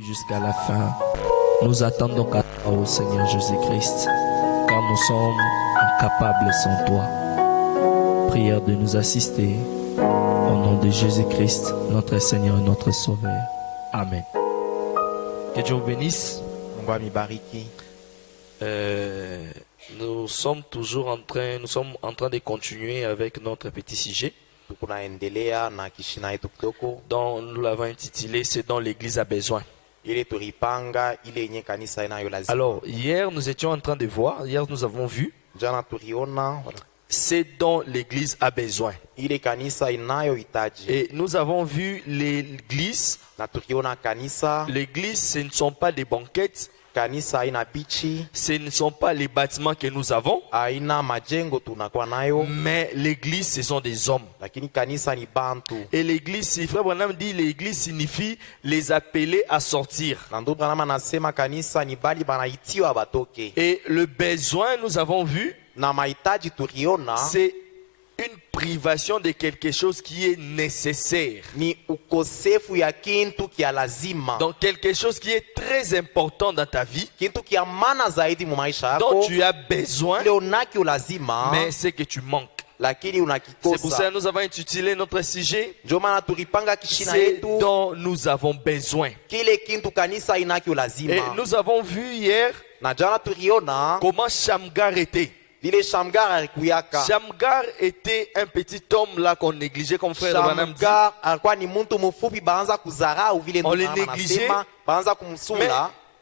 jusqu'à la fin. Nous attendons qu'à toi, ô Seigneur Jésus-Christ, car nous sommes incapables sans toi. Prière de nous assister au nom de Jésus-Christ, notre Seigneur et notre Sauveur. Amen. Que Dieu vous bénisse. Nous sommes en train de continuer avec notre petit sujet. Dont nous l'avons intitulé C'est dont l'Église a besoin. Alors, hier nous étions en train de voir, hier nous avons vu c'est dont l'Église a besoin. Et nous avons vu l'Église. L'Église, ce ne sont pas des banquettes. Ce ne sont pas les bâtiments que nous avons, mais l'église, ce sont des hommes. Et l'église, si Frère Branham dit, l'église signifie les appeler à sortir. Et le besoin, nous avons vu, c'est une privation de quelque chose qui est nécessaire. Donc quelque chose qui est très important dans ta vie, dont tu as besoin, mais c'est que tu manques. C'est pour ça que nous avons intitulé notre sujet C'est dont nous avons besoin. Et nous avons vu hier comment Shamgar était. Shamgar était un petit homme là qu'on négligeait, comme frère Branham dit. On le négligeait, mais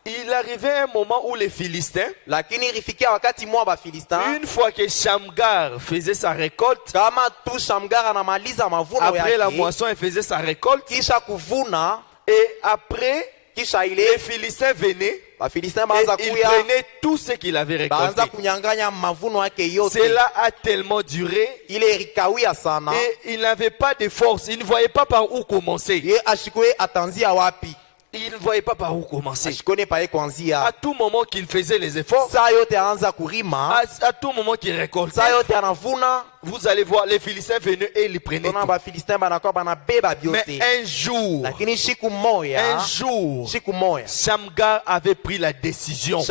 il arrivait un moment où les Philistins, une fois que Shamgar faisait sa récolte, après la moisson il faisait sa récolte, et après les Philistins venaient et ils prenaient tout ce qu'il avait récolté. Cela a tellement duré et il n'avait pas de force. Il ne voyait pas par où commencer. Il ne voyait pas par où commencer. À tout moment qu'il faisait les efforts, à tout moment qu'il récoltait, vous allez voir, les Philistins venaient et ils prenaient tout. Mais un jour, Shamgar avait pris la décision. Et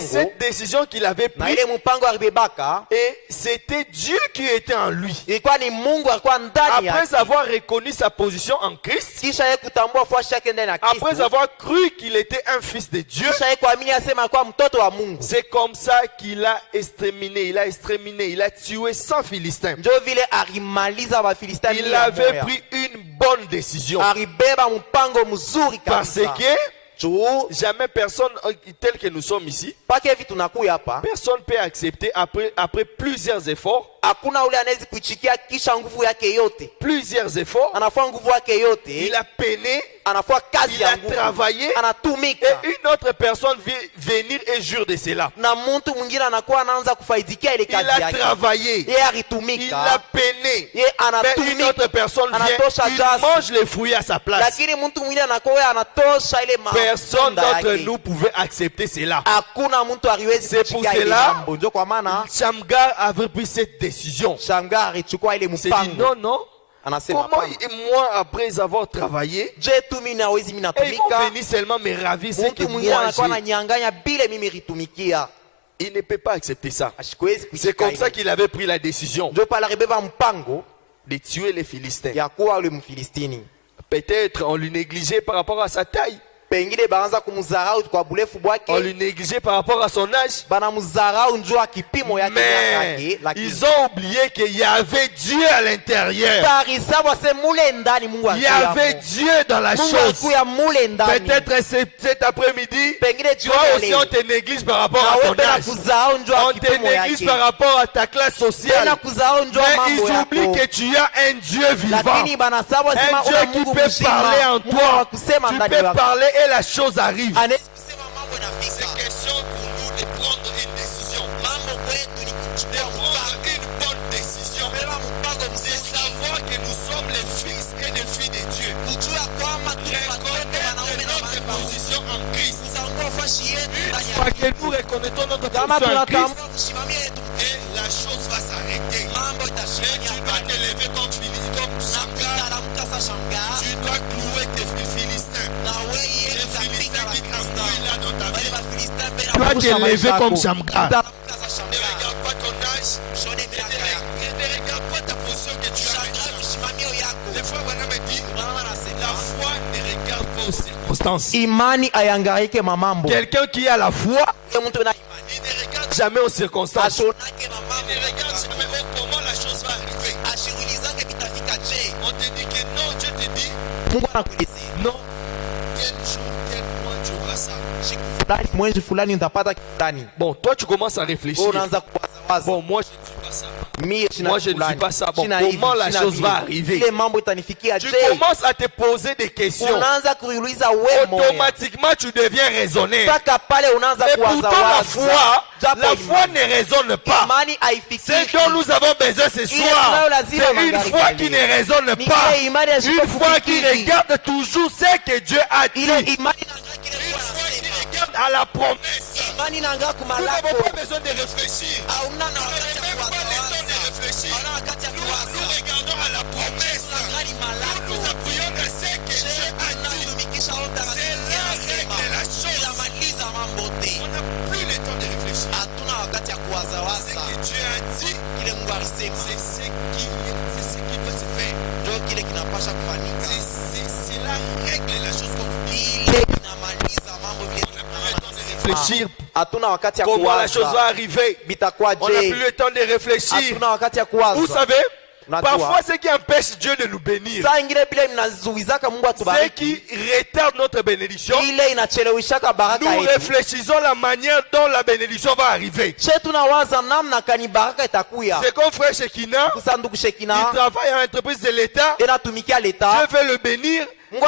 cette décision qu'il avait prise, et c'était Dieu qui était en lui. Après avoir reconnu sa position en Christ, après avoir cru qu'il était un fils de Dieu, c'est comme ça qu'il a exterminé, il a tué 100 Philistins. Il avait pris une bonne décision. Parce que jamais personne tel que nous sommes ici, personne ne peut accepter après plusieurs efforts. Plusieurs efforts, il a peiné, il a travaillé, et une autre personne vient venir et jure de cela. Il a travaillé, il a peiné, mais une autre personne vient, il mange les fruits à sa place. Personne d'entre nous pouvait accepter cela. C'est pour cela Shamgar avait pris cette décision. Il s'est dit non. Comment moi, après avoir travaillé, et ils vont venir seulement me ravir ce que moi j'ai. Il ne peut pas accepter ça. C'est comme ça qu'il avait pris la décision de tuer les Philistins. Peut-être on le négligeait par rapport à sa taille. On le négligeait par rapport à son âge. Mais ils ont oublié qu'il y avait Dieu à l'intérieur. Il y avait Dieu dans la chose. Peut-être cet après-midi, toi aussi on te néglige par rapport à ton âge. On te néglige par rapport à ta classe sociale. Mais ils oublient que tu as un Dieu vivant. Un Dieu qui peut parler en toi. Tu peux parler et la chose arrive. C'est question pour nous de prendre une décision. De prendre une bonne décision. De savoir que nous sommes les fils et les filles de Dieu. Reconnaître notre position en Christ. Une fois que nous reconnaissons notre position en Christ, et la chose va s'arrêter. Mais tu dois te lever comme Shamgar. Tu dois clouer tes Philistins. ta vie. Tu vas t'élever comme Shamgar. Ne regarde pas ton âge. Ne regarde pas ta position que tu as. Des fois, on me dit, la foi ne regarde pas aux circonstances. Quelqu'un qui a la foi, il ne regarde jamais aux circonstances. Il ne regarde jamais comment la chose va arriver. On te dit que non, Dieu te dit, non, quel jour, quel mois tu auras ça. Bon, toi tu commences à réfléchir. Bon, moi je ne dis pas ça. Moi je ne dis pas ça. Bon, comment la chose va arriver? Tu commences à te poser des questions. Automatiquement tu deviens raisonnaire. Et pourtant la foi ne raisonne pas. Ce dont nous avons besoin ce soir, c'est une foi qui ne raisonne pas. Une foi qui regarde toujours ce que Dieu a dit. Regarde à la promesse. Nous n'avons pas besoin de réfléchir. Nous n'avons pas besoin de réfléchir. Nous regardons à la promesse. Nous nous appuyons de ce que Dieu a dit. C'est la règle de la chose. On n'a plus le temps de réfléchir. Ce que Dieu a dit, c'est ce qui doit se faire. C'est la règle de la chose qu'on dit. Réfléchir comment la chose va arriver. On n'a plus le temps de réfléchir. Vous savez, parfois ce qui empêche Dieu de nous bénir, ce qui retarde notre bénédiction, nous réfléchissons la manière dont la bénédiction va arriver. C'est comme frère Shekina, il travaille à l'entreprise de l'État, Dieu veut le bénir. Il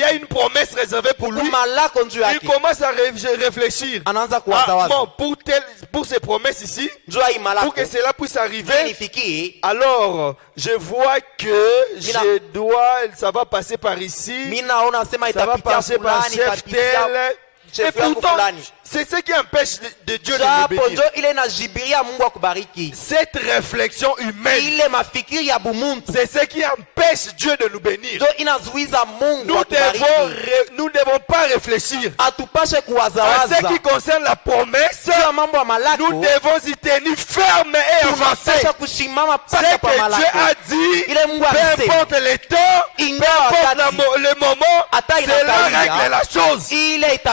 y a une promesse réservée pour lui. Il commence à réfléchir. Bon, pour ces promesses ici, pour que cela puisse arriver, alors je vois que ça va passer par ici, ça va passer par chef tel. Et pourtant, c'est ce qui empêche de Dieu de nous bénir. Cette réflexion humaine, c'est ce qui empêche Dieu de nous bénir. Nous ne devons pas réfléchir. En ce qui concerne la promesse, nous devons y tenir ferme et avancer. Ce que Dieu a dit, peu importe le temps, peu importe le moment, c'est la règle de la chose.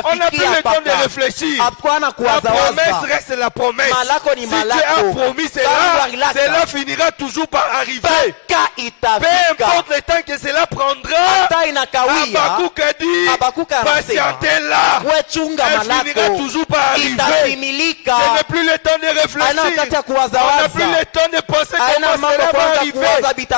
On n'a plus le temps de réfléchir. La promesse reste la promesse. Si Dieu a promis cela finira toujours par arriver. Peu importe le temps que cela prendra, Habakkuk a dit, patientez là. Elle finira toujours par arriver. Ce n'est plus le temps de réfléchir. On n'a plus le temps de penser comment cela va arriver.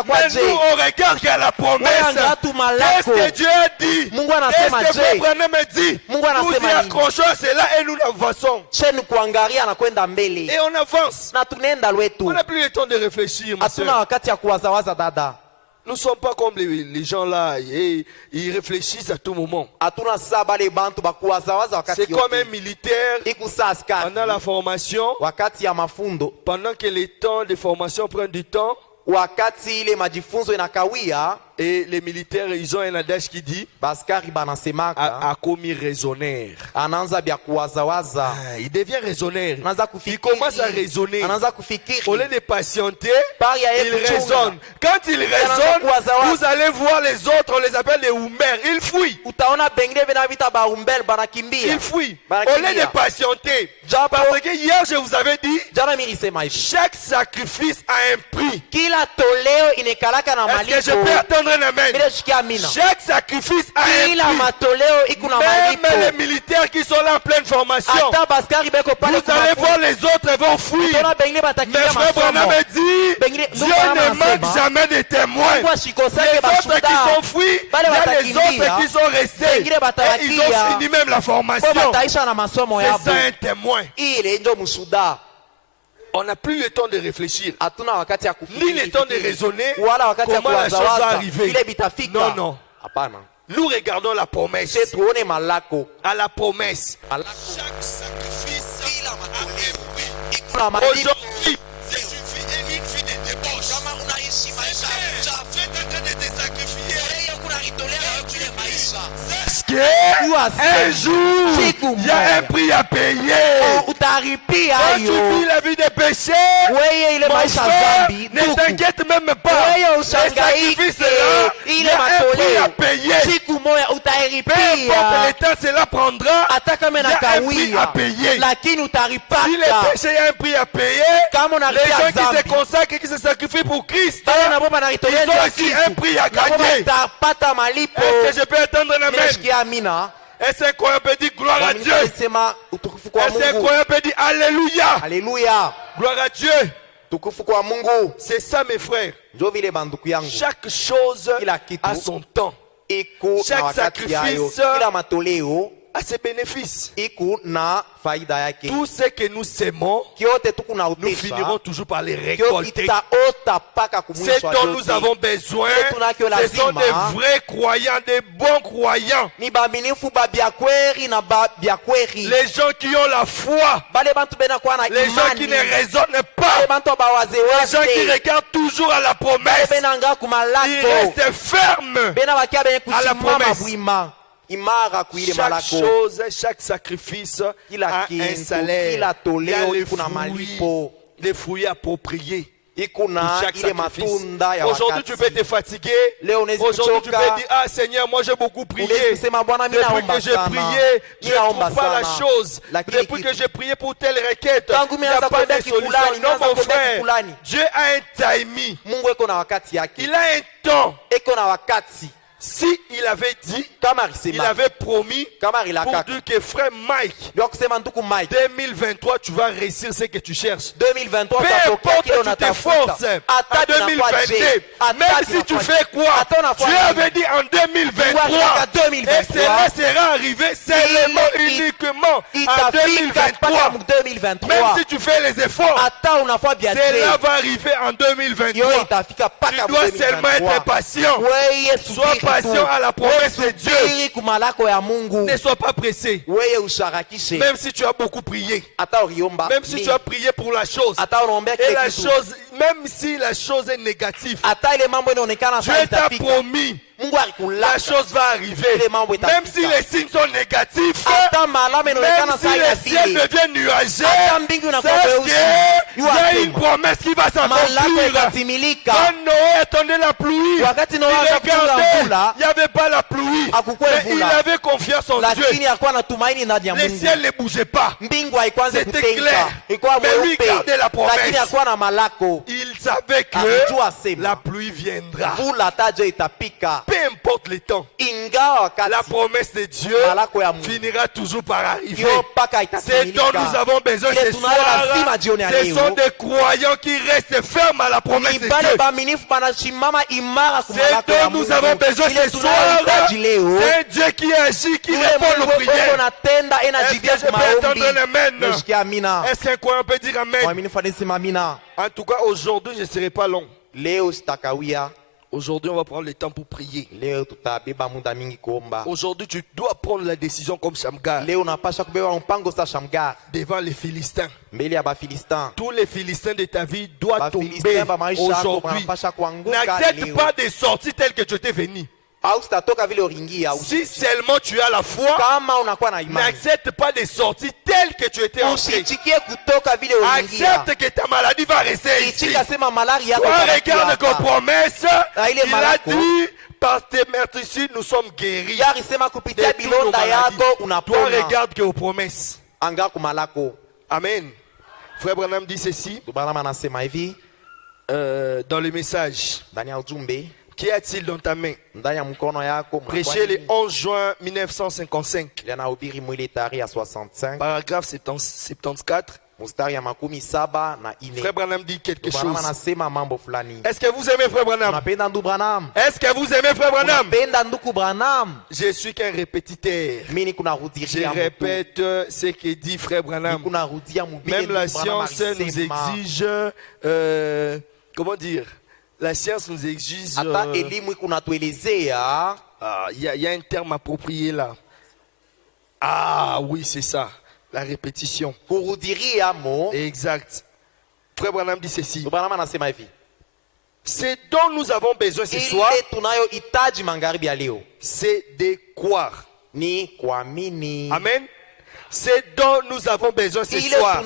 Mais nous, on regarde qu'à la promesse. Qu'est-ce que Dieu a dit? Qu'est-ce que Frère Branham me dit? Nous y accrochons à cela et nous avançons. Et on avance. On n'a plus le temps de réfléchir, ma soeur. Nous ne sommes pas comme les gens là, ils réfléchissent à tout moment. C'est comme un militaire pendant la formation, pendant que les temps de formation prennent du temps. Et les militaires, ils ont un adage qui dit a commis raisonnaire. Il devient raisonnaire. Il commence à raisonner. Au lieu de patienter, il raisonne. Quand il raisonne, vous allez voir les autres, on les appelle les Oumer. Ils fuient. Ils fuient. Au lieu de patienter. Parce que hier, je vous avais dit, chaque sacrifice a un prix. Est-ce que je peux attendre un amen? Chaque sacrifice a un prix. Même les militaires qui sont là en pleine formation, vous allez voir les autres vont fuir. Mais Frère Branham me dit, Dieu ne manque jamais de témoins. Les autres qui sont fuis, il y a les autres qui sont restés. Et ils ont fini même la formation. C'est ça un témoin. On n'a plus le temps de réfléchir, ni le temps de raisonner comment la chose va arriver. Non, non. Nous regardons la promesse. À la promesse. Chaque sacrifice a un prix. Aujourd'hui, c'est une fille de débauche. Tu es en train de te sacrifier. Un jour, il y a un prix à payer. Quand tu vis la vie des péchés, mon frère, ne t'inquiète même pas. Les sacrifices là, il y a un prix à payer. Peu importe le temps cela prendra, il y a un prix à payer. Si les péchés, il y a un prix à payer. Les gens qui se consacrent et qui se sacrifient pour Christ, ils ont aussi un prix à gagner. Est-ce que je peux attendre un amen? Est-ce qu'on peut dire gloire à Dieu? Est-ce qu'on peut dire alléluia? Alléluia. Gloire à Dieu. C'est ça mes frères. Chaque chose a son temps. Chaque sacrifice a ses bénéfices. Tout ce que nous sémons, nous finirons toujours par les récolter. Ce dont nous avons besoin, ce sont des vrais croyants, des bons croyants. Les gens qui ont la foi, les gens qui ne raisonnent pas, les gens qui regardent toujours à la promesse, ils restent fermes à la promesse. Chaque chose, chaque sacrifice a un salaire. Il y a les fruits appropriés. Chaque sacrifice. Aujourd'hui tu peux te fatiguer. Aujourd'hui tu peux dire, ah Seigneur, moi j'ai beaucoup prié. Depuis que j'ai prié, je ne trouve pas la chose. Depuis que j'ai prié pour telle requête, il n'y a pas de solution. Non mon frère, Dieu a un timing. Il a un temps. Si il avait dit, il avait promis pour dire que frère Mike, 2023 tu vas réussir ce que tu cherches. Peu importe tu t'efforces en 2022, même si tu fais quoi, Dieu avait dit en 2023 et cela sera arrivé seulement uniquement en 2023. Même si tu fais les efforts, cela va arriver en 2023. Tu dois seulement être patient. Sois patient à la promesse de Dieu. Ne sois pas pressé. Même si tu as beaucoup prié, même si tu as prié pour la chose, et la chose, même si la chose est négative, Dieu t'a promis. La chose va arriver. Même si les signes sont négatifs, même si les ciels deviennent nuageux, sache qu'il y a une promesse qui va s'accomplir. Quand Noé attendait la pluie, il regardait, il n'y avait pas la pluie, mais il avait confiance en Dieu. Les ciels ne bougeaient pas. C'était clair. Mais lui gardait la promesse. Il savait que la pluie viendra. Peu importe le temps, la promesse de Dieu finira toujours par arriver. C'est dont nous avons besoin ce soir. Ce sont des croyants qui restent fermes à la promesse de Dieu. C'est dont nous avons besoin ce soir. C'est Dieu qui agit, qui répond aux prières. Est-ce que je peux entendre un amen? Est-ce qu'un croyant peut dire amen? En tout cas, aujourd'hui, je ne serai pas long. Aujourd'hui, on va prendre le temps pour prier. Aujourd'hui, tu dois prendre la décision comme Shamgar. Devant les Philistins. Tous les Philistins de ta vie doivent tomber aujourd'hui. N'accepte pas de sorties telles que tu étais venu. Si seulement tu as la foi, n'accepte pas de sorties telles que tu étais entré. Accepte que ta maladie va rester ici. Toi, regarde qu'on promesse. Il a dit, par tes meurtrissures, nous sommes guéris. Toi, regarde que aux promesses. Amen. Frère Branham dit ceci dans le message. Qu'y a-t-il dans ta main? Prêché le 11 juin 1955. Paragraphe 74. Frère Branham dit quelque chose. Est-ce que vous aimez Frère Branham? Est-ce que vous aimez Frère Branham? Je suis qu'un répétiteur. Je répète ce que dit Frère Branham. Même la science nous exige, comment dire? La science nous exige. Il y a un terme approprié là. Ah oui, c'est ça. La répétition. Exact. Frère Branham dit ceci. Ce dont nous avons besoin ce soir, c'est de croire. ni kuamini. Amen. C'est dont nous avons besoin ce soir.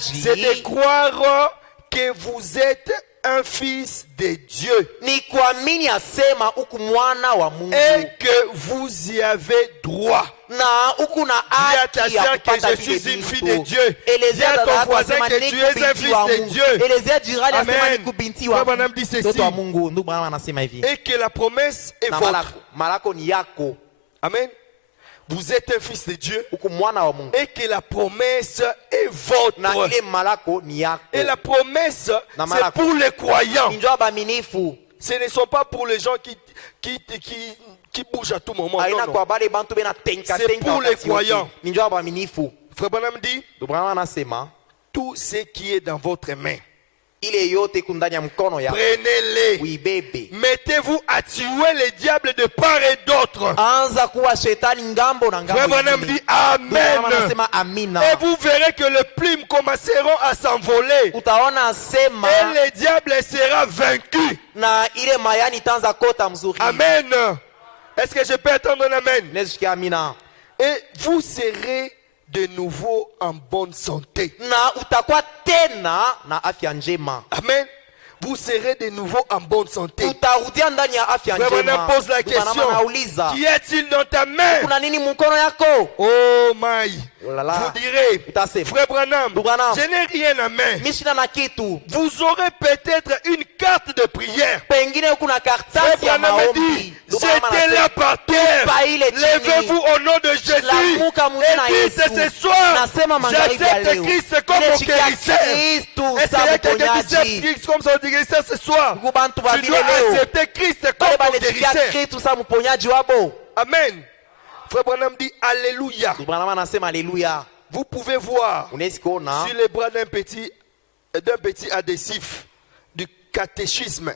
C'est de croire que vous êtes un fils de Dieu. Ni kuamini asema uku mwana wa Mungu. Et que vous y avez droit. Na uku na haki ya kupata que je suis une fille de Dieu. Dis à ton voisin que tu es un fils de Dieu. Elezea jirani asema ni binti wa Mungu. Ndugu Branham anasema hivi. Et que la promesse est votre. Malako ni yako. Amen. Vous êtes un fils de Dieu et que la promesse est votre. Et la promesse, c'est pour les croyants. Ce ne sont pas pour les gens qui bougent à tout moment. Non, non. C'est pour les croyants. Frère Branham dit, tout ce qui est dans votre main, prenez-les. Mettez-vous à tuer les diables de part et d'autre. Frère Branham dit Amen. Et vous verrez que les plumes commenceront à s'envoler. Et le diable sera vaincu. Amen. Est-ce que je peux attendre un amen? Et vous serez de nouveau en bonne santé. Amen. Vous serez de nouveau en bonne santé. Frère Branham pose la question. Qui est-il dans ta main? Oh my. Vous direz, Frère Branham, je n'ai rien à main. Vous aurez peut-être une carte de prière. Frère Branham dit, jetez-la par terre. Levez-vous au nom de Jésus. Et dites ce soir, j'accepte Christ comme mon guérisseur. Est-ce qu'il y a quelqu'un qui accepte Christ comme son guérisseur ce soir? Tu dois accepter Christ comme ton guérisseur. Amen. Frère Branham dit Alléluia. Vous pouvez voir sur les bras d'un petit adhésif du catéchisme.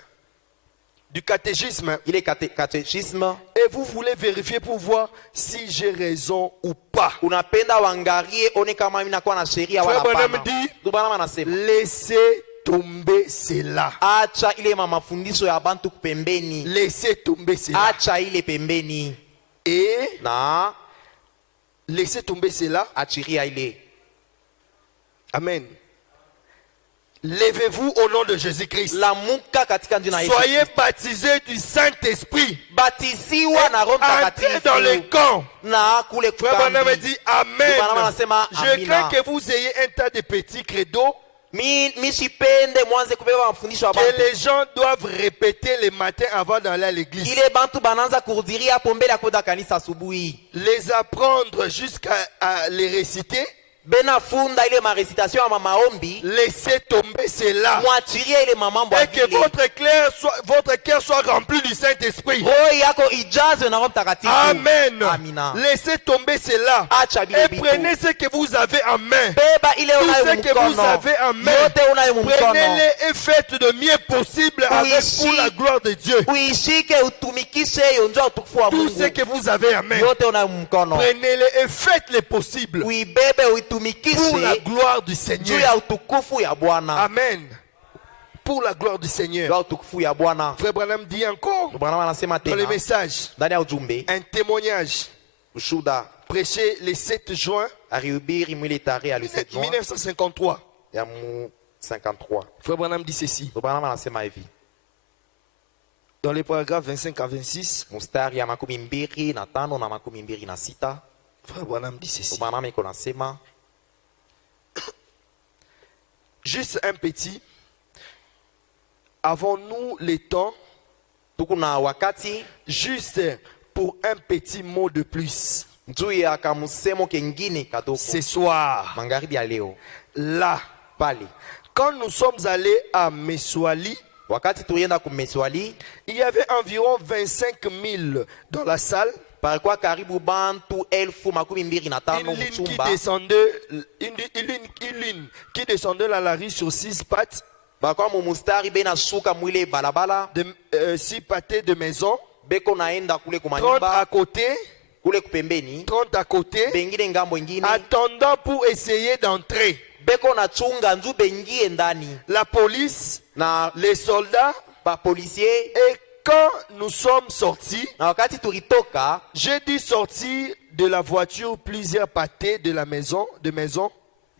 Il est catéchisme. Et vous voulez vérifier pour voir si j'ai raison ou pas. Frère Branham dit laissez tomber cela. Laissez tomber cela. Et laissez tomber cela. Amen. Levez-vous au nom de Jésus-Christ. Soyez baptisés du Saint-Esprit. Entrez dans le camp. Frère Branham dit Amen. Je crains que vous ayez un tas de petits credos que les gens doivent répéter le matin avant d'aller à l'église. Les apprendre jusqu'à les réciter. Laissez tomber cela. Et que votre cœur soit rempli du Saint-Esprit. Amen. Laissez tomber cela. Et prenez ce que vous avez en main. Tout ce que vous avez en main, prenez-les et faites le mieux possible avec pour la gloire de Dieu. Tout ce que vous avez en main, prenez-les et faites-les possible. Pour la gloire du Seigneur. Amen. Pour la gloire du Seigneur. Frère Branham dit encore dans le message, un témoignage prêché le 7 juin 1953. Frère Branham dit ceci dans les paragraphes 25 à 26. Frère Branham dit ceci. Juste un petit. Avons-nous le temps juste pour un petit mot de plus? Ce soir, là, quand nous sommes allés à Meswali, il y avait environ 25 000 dans la salle. Une ligne qui descendait dans la rue sur 6 pattes. 6 pâtés de maison. 30 à côté. 30 à côté. Attendant pour essayer d'entrer. La police, les soldats et quand nous sommes sortis, na wakati tulitoka, j'ai dit sortir de la voiture plusieurs pâtés de la maison,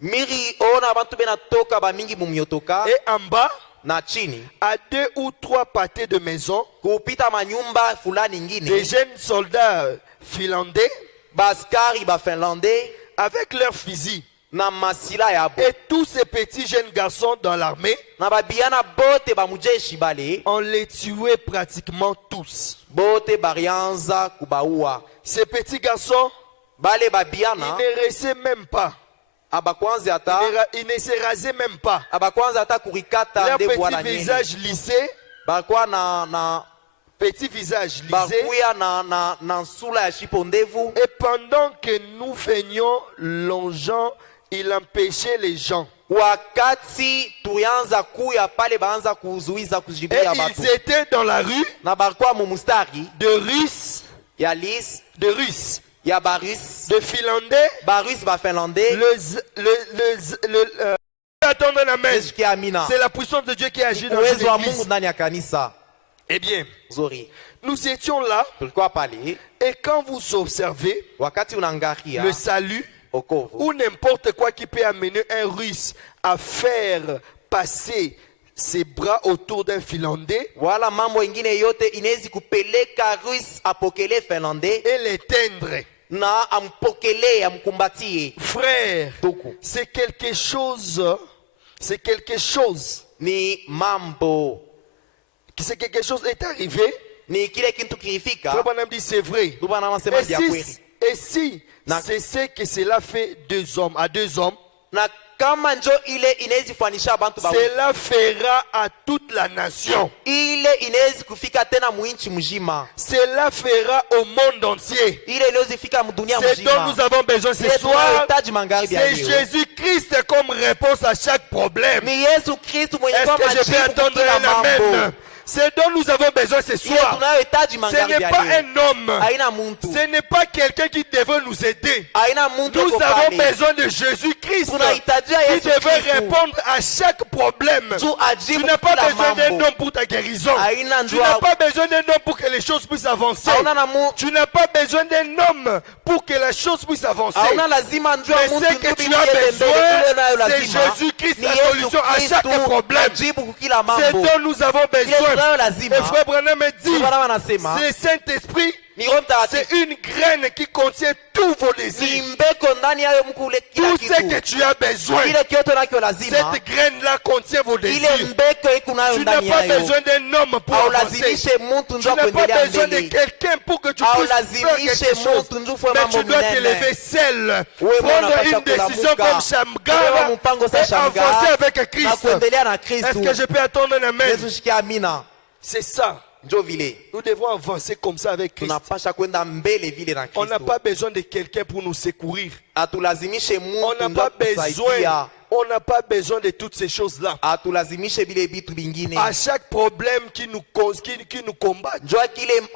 miri ona abantu benatoka bamingi mumyotoka, et en bas, na chini à 2 ou 3 pâtés de maison, kupita manyumba fulani des ngine, jeunes soldats finlandais baskari ba finlandais avec leurs fusils. na masila yabo, Et tous ces petits jeunes garçons dans l'armée, na babiana bote ba mujeshi bale, on les tuait pratiquement tous. bote barianza kubaua. Ces petits garçons, Bale ils babiana ne restaient même pas. abakwanza ata Ils ne se rasaient même pas. abakwanza ata kurikata Leur nde bwana petit nyene, visage lissé, bakwa na petit visage lissé. bakuya na nsula ya shipo ndevu. Et pendant que nous feignions longeant, il empêchait les gens. Wakati tulianza kuya pale baanza kuzuiza Et kujibia batu, ils étaient dans la rue na bakwa mumustari de Russes, ya lis ya barus de Finlandais, ba finlandais attendre la main. Yesu amina. C'est la puissance de Dieu qui agit dans Uwezo wa l'église. Mungu ndani ya kanisa. Eh bien, Zuri, nous étions là, tulikuwa pale et quand vous observez wakati unangaria le salut, okovu ou n'importe quoi qui peut amener un Russe à faire passer ses bras autour d'un Finlandais wala mambo ingine yote inawezi kupeleka Rus apokele finlandais et l'éteindre. na ampokele amkumbatie. Frère, Tuku c'est quelque chose ni mambo, c'est quelque chose est arrivé. ni kile kintu kilifika. Le bonhomme dit c'est vrai. Tuba na masema ya kweli. Et si c'est ce que cela fait à deux hommes, Na kama njo ile inawezi fanisha abantu ba, cela fera à toute la nation. ile inawezi kufika tena muinchi mjima, Cela fera au monde entier. ile inawezi fika mdunia C'est dont mjima. nous avons besoin ce Yesu soir. anahitaji magharibi ya C'est leo. Jésus-Christ comme réponse à chaque problème. Ni Yesu Kristo mwenye Est-ce kwa que je peux majibu attendre kila un amen? mambo. C'est dont nous avons besoin ce Ile soir. tunayohitaji Ce magharibi n'est ya pas leo. un homme. Haina muntu. Ce n'est pas quelqu'un qui devrait nous aider. Haina muntu Nous yuko avons pale. besoin de Jésus-Christ Tunahitajia qui Yesu devrait Kristo. répondre à chaque problème. Tu Tu ajibu n'as pas kila besoin d'un mambo. homme pour ta guérison. Haina Tu njua. n'as pas besoin d'un homme pour que les choses puissent avancer. Hauna na mu. Tu n'as pas besoin d'un homme pour que la chose puisse avancer. Hauna lazima njua Mais muntu ce que ndio tu as bibi yende mbele, ule nayo besoin, c'est lazima. Jésus-Christ Ni la Yesu solution à Kristo chaque problème. ajibu kukila C'est mambo. dont nous avons Ile besoin. tunayo Et lazima. frère Branham me dit, Bwana wanasema c'est le Saint-Esprit, ni Roho Mtakatifu. c'est une graine qui contient tous vos Ni désirs. mbeko ndani yayo mkule kila Tout ce que kitu. tu as besoin. Kile kioto nakyo lazima. Cette graine-là contient vos Ile désirs. mbeko iko nayo Tu n'as ndani pas yayo. besoin d'un homme pour avancer. Haulazimishe mtu Tu njoo n'as pas kuendelea besoin de mbele. quelqu'un pour que tu puisses faire Haulazimishe quelque chose. mtu njoo fue Mais mambo tu dois te minene. lever seul. Wewe Prendre unapaswa une décision kulamuka. comme Shamgar Wewe mpango sa et Shamgar. avancer avec Na Christ. kuendelea na Est-ce Kristo. que je peux attendre un amen? Yesu shikia amina. C'est ça. Njoo vile. Nous devons avancer comme ça avec Christ. Tunapasha kwenda mbele vile na On n'a Kristo. pas besoin de quelqu'un pour nous secourir. Hatulazimishe On mtu n'a njoo pas besoin. kutusaidia. On n'a pas besoin de toutes ces choses-là. Hatulazimishe vile vitu vingine. À chaque problème qui nous combat, Njoo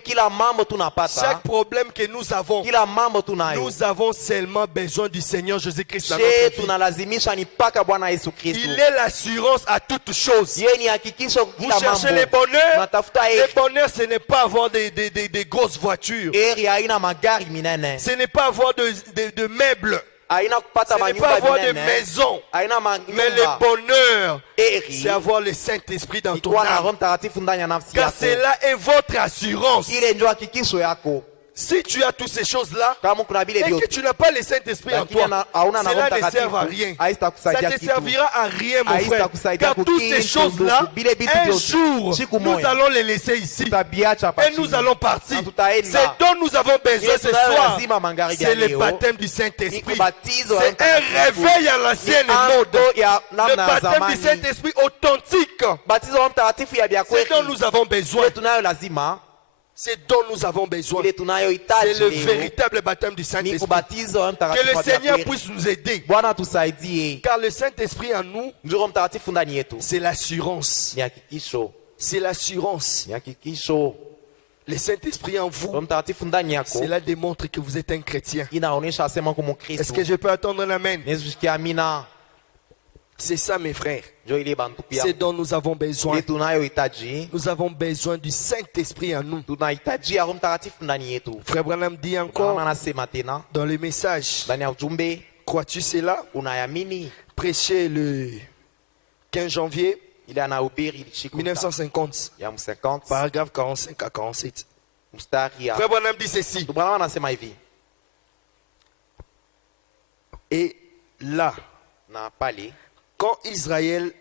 kila mambo tunapata. chaque problème que nous avons, Kila mambo tunayo. nous avons seulement besoin du Seigneur Jésus-Christ dans Je notre vie. tunalazimisha ni paka Bwana Yesu Kristo. Il est l'assurance à toutes choses. Yeye ni hakikisho Vous kila cherchez mambo. le bonheur. Natafuta Le heri. bonheur, ce n'est pas avoir des grosses voitures. Heri haina magari minene. Ce n'est pas avoir de meubles. Haina kupata Ce n'est pas manyumba avoir de minene. maisons. Haina Mais le manyumba. bonheur, Heri. c'est avoir le Saint-Esprit dans ton Ikuwa na Roho âme. Mtakatifu ndani ya nafsi Car yako. cela est votre assurance. Ile ndio hakikisho yako. Si tu as toutes ces choses-là, Kama kuna vile et que vyote. tu n'as pas le Saint-Esprit en Lakini toi, hauna na Roho cela ne sert à Mtakatifu. rien. Haitakusaidia Ça ne te kitu. servira à rien, mon frère. Haitakusaidia Car toutes ces kukintu, choses-là, ndugu. Bile vitu un vyote. jour, Siku nous moja. allons les laisser ici. Tutabiacha hapa Et nous chini. allons partir. Na tutaenda. C'est dont nous avons besoin Ile ce tunayo soir. lazima magharibi ya C'est le leo. baptême du Ni Saint-Esprit. kubatizo wa Roho C'est un Mtakatifu. réveil à l'ancienne Ni mode. ando ya Le namna ya baptême du zamani. Saint-Esprit authentique. Batizo wa Roho Mtakatifu ya vya C'est kweli. dont nous avons besoin. Ile tunayo lazima. C'est dont nous avons besoin. Ile tunayohitaji C'est le leo. véritable baptême du Ni Saint-Esprit. kubatizo wa Roho Que Mtakatifu le wa vya Seigneur kweli. puisse nous aider. Bwana tusaidie. Car le Saint-Esprit en nous, Njoo Roho Mtakatifu ndani yetu. c'est l'assurance. Ni hakikisho. C'est l'assurance. Ni hakikisho. Le Saint-Esprit en Roho vous, Mtakatifu ndani yako. cela démontre que vous êtes un chrétien. Inaonyesha asema kwa Est-ce Mkristo. que je peux attendre un amen? Yesu shikia amina. C'est ça, mes frères. njo ile bantu pia C'est dont nous avons besoin. ile tunayohitaji. Nous avons besoin du Saint-Esprit en nous. Tunahitaji Roho Mtakatifu ndani yetu. Frère Branham dit Mama encore anasema tena dans le message, ndani ya ujumbe, crois-tu cela? unayamini? Prêché le 15 janvier Ile anahubiri siku 1950, ya 50 paragraphe 45 à 47. mstari ya Frère Branham dit ceci. Bwana anasema hivi, Et là, na pale quand Israël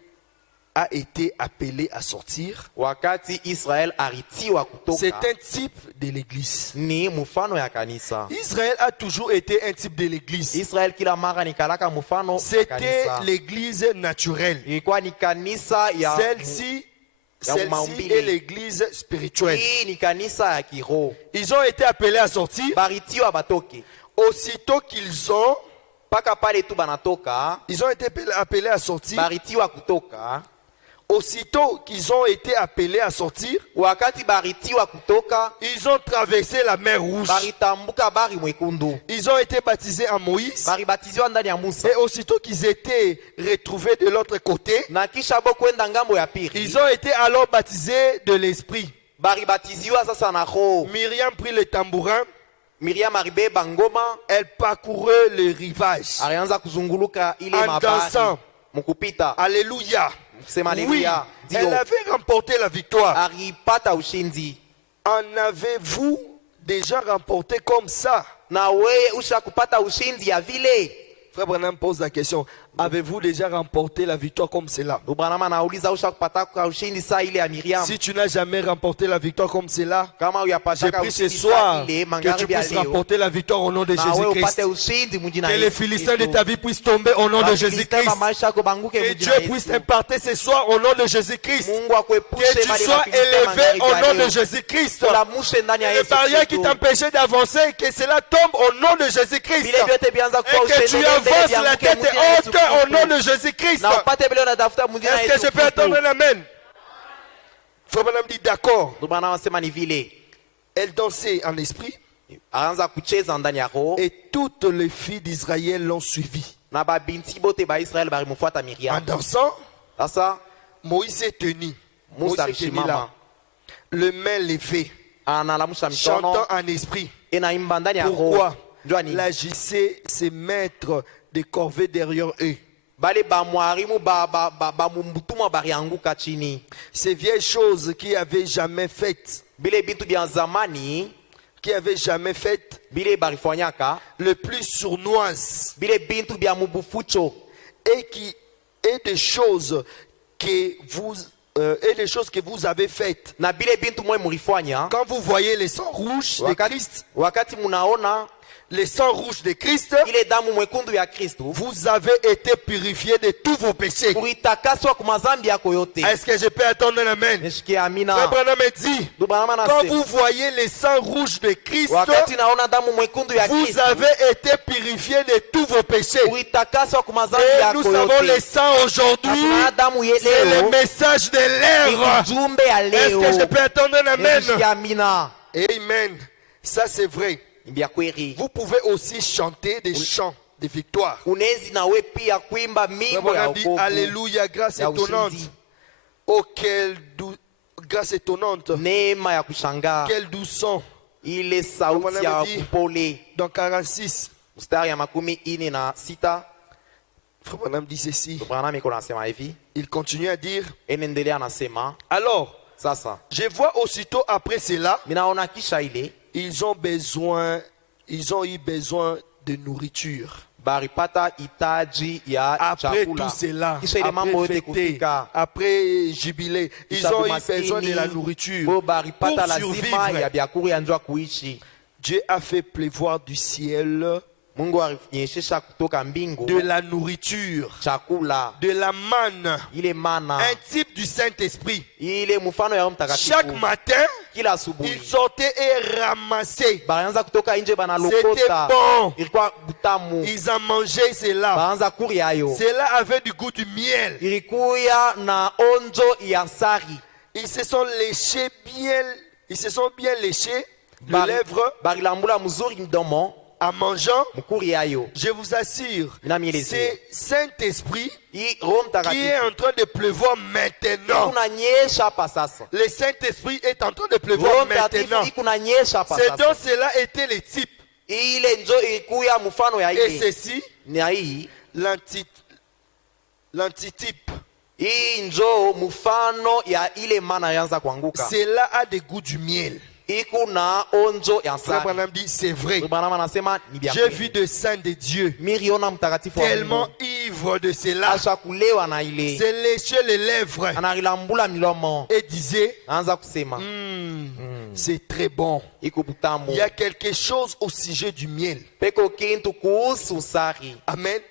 a été appelé à sortir, wakati Israel alitiwa c'est kutoka, un type de l'église. ni mfano ya kanisa. Israël a toujours été un type de l'église. Israel kila mara ni kalaka mfano ya C'était kanisa. l'église naturelle. Ilikuwa ni kanisa ya Celle-ci maumbile. est l'église spirituelle. hii ni kanisa ya kiroho. Ils ont été appelés à sortir. Baritiwa batoke Aussitôt qu'ils ont, paka pale tu banatoka, ils ont été appelés à sortir. baritiwa kutoka. Aussitôt qu'ils ont été appelés à sortir, Wakati baritiwa kutoka, ils ont traversé la mer Rouge. baritambuka bari mwekundu, Ils ont été baptisés en Moïse. baribatiziwa ndani ya Musa, Et aussitôt qu'ils étaient retrouvés de l'autre côté, na kisha bo kwenda ngambo ya pili, ils ont été alors baptisés de l'Esprit. baribatiziwa sasa na roho. Myriam prit le tambourin. Miriam aribeba ngoma, Elle parcourait le rivage alianza kuzunguluka ile en mabari dansant. mukupita, Alléluia. kusema Oui, haleluya. elle Ndio avait remporté la victoire. alipata ushindi. En avez-vous déjà remporté comme ça? Na wewe usha kupata ushindi ya vile? Frère Branham pose la question. Avez-vous déjà remporté la victoire comme cela? Branham anauliza usha kupata kwa ushindi saa ile ya Miriam? Si tu n'as jamais remporté la victoire comme cela, Kama j'ai uyapata pris ce ushindi saa soir ile que tu magharibi ya puisses leo, remporter la victoire au nom de na wewe Jésus-Christ. upate ushindi mjina Que Yesu les Philistins de Kristo. ta vie puissent tomber au nom de Wafilisti Jésus-Christ. wa maisha yako banguke Que mjina Dieu puisse Yesu. imparter ce soir au nom de Jésus-Christ. Mungu akuepushe Que tu bali sois Wafilisti élevé magharibi au ya nom leo. de Jésus-Christ. Ulamushe ndani ya Les Yesu barrières qui Kristo. t'empêchaient d'avancer, que cela tombe au nom de Jésus-Christ. Vile vyote vianza Et kuwa que tu ushendelele avances vya la mke tête mjina Yesu haute au Kristo. nom de Jésus-Christ. Na upate vile unatafuta mjina Est-ce que Yesu je peux attendre Kristo. un amen? Frère Branham dit d'accord. Ndio maana wanasema ni vile Elle dansait en esprit aanza kucheza ndani ya roho, et toutes les filles d'Israël l'ont suivi. na babinti bote ba Israeli balimfuata En Miriam. dansant, Sasa Moïse s'est tenu. Moïse Musa s'est tenu alisimama là, le main levée, analamusha chantant mikono, en esprit. inaimba ndani ya roho. Pourquoi? Njua nini? L'agissait ses maîtres de corvée derrière eux. Bale bamwarimu bamumbutumwa barianguka chini. Ces vieilles choses qui avaient jamais faites, Bile bintu bya zamani bile barifanyaka, le plus sournoises, bile bintu bya mubufucho, et des choses que vous avez faites. na bile bintu mwe mulifanya. Quand vous voyez les sangs rouges de Christ, Wakati munaona les sangs rouges de Christ, ile damu mwekundu ya Kristo, vous avez été purifiés de tous vos péchés. kuitakaswa kwa mazambi yako yote. Est-ce que je peux attendre un amen? Nishikie amina. Frère Branham dit, Ndio Branham quand anasema, vous voyez les sangs rouges de Christ, wakati naona damu mwekundu ya vous Kristo, avez été purifiés de tous vos péchés. kuitakaswa kwa mazambi Et yako nous savons les yote. sangs aujourd'hui, Tuna damu c'est le leo, message de ni l'ère. ujumbe ya Est-ce leo. que je peux attendre un amen? Nishikie amina. Amen. Ça c'est vrai. Ni vya kweli. Vous pouvez aussi chanter des chants de victoire. Unezi nawe pia kuimba mimbo ya On dit wokovu. Alléluia, grâce Ya étonnante. ushindi. Oh, quelle grâce étonnante. Neema ya kushangaa, Quel doux son. ile sauti ya kupole. Dans 46, Mstari ya 46, Frère Branham dit ceci. Branham iko nasema hivi, Il continue à dire, enendelea anasema, alors, sasa je vois aussitôt après cela, minaona kisha ile ils ont eu besoin de nourriture. baripata hitaji ya Après chakula. tout cela, Kisha ile mambo après yote fêter, kufika, après jubiler, ils ont eu besoin de la bo nourriture baripata pour lazima survivre. ya vyakula njua kuishi. Dieu a fait pleuvoir du ciel Mungu alinyeshesha kutoka mbingu de la nourriture, chakula, de la manne, ile mana, un type du Saint-Esprit. ile mfano ya Roho Mtakatifu. Chaque matin, Kila ils asubuhi sortaient et ramassaient. baanza kutoka nje C'était banalokota, bon. ilikuwa butamu, Ils en mangeaient cela. baanza kuri yayo, Cela avait du goût du miel. ilikuya na onjo ya sari. Ils se sont bien léchés de lèvres barilambula mzuri mdomo en mangeant, mukuri yayo je vous assure, Inamielezea. c'est Saint-Esprit Roho qui Mtakatifu est en train de pleuvoir maintenant. kunanyesha hapa sasa. Le Saint-Esprit est en train de Roho pleuvoir Mtakatifu maintenant. ikunanyesha hapa C'est donc sasa. cela était le type. Ile njo ilikuya mfano ya Et ile ceci, na hii l'antitype. hii njo mfano ya ile mana yanza kuanguka. Cela a des goûts du miel. Ikuna onjo ya Frère sari. Branham dit, c'est vrai. Branham anasema ni bia J'ai kweli. vu des saints de Dieu Miriona mtakatifu wa tellement Mungu ivres de cela, ashakulewa na ile se léchaient les lèvres anarilambula milomo et disaient, anza kusema c'est très bon. iko butamu. Il y a quelque chose au sujet du miel. Peko kintu kuhusu sari. Amen.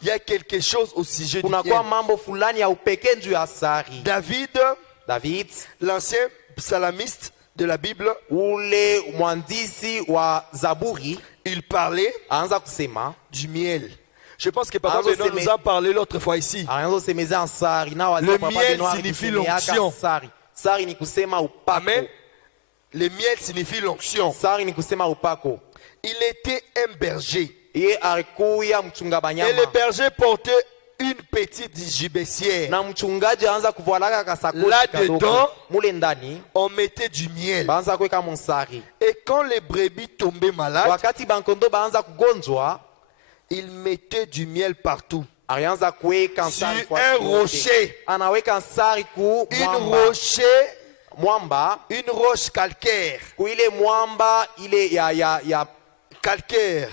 Il y a quelque chose au sujet du Kuna miel. kwa mambo fulani ya upekee juu ya sari. David, l'ancien psalmiste de la Bible, Ule mwandishi wa Zaburi il parlait anza kusema du miel. Je pense que Papa Anzo Benoît nous a parlé l'autre fois ici. anza semeza sari na wazee Le Papa miel Benoit signifie alitusemeaka l'onction. sari. Sari ni kusema upako. Amen. Le miel signifie l'onction. Sari ni kusema upako. Il était un berger. Ye alikuya mchunga Et banyama. le berger portait une petite gibecière. Na mchungaji anza kuvalaka kasakoshi Là-dedans, kadogo. Mule ndani on mettait du miel. baanza kuweka monsari. Et quand les brebis tombaient malades, Wakati bankondo baanza kugonjwa, il mettait du miel partout. alianza kuweka Sur nsari kwa un yote. rocher. Anaweka nsari ku Une mwamba, une roche calcaire. ku ile mwamba ile ya Calcaire.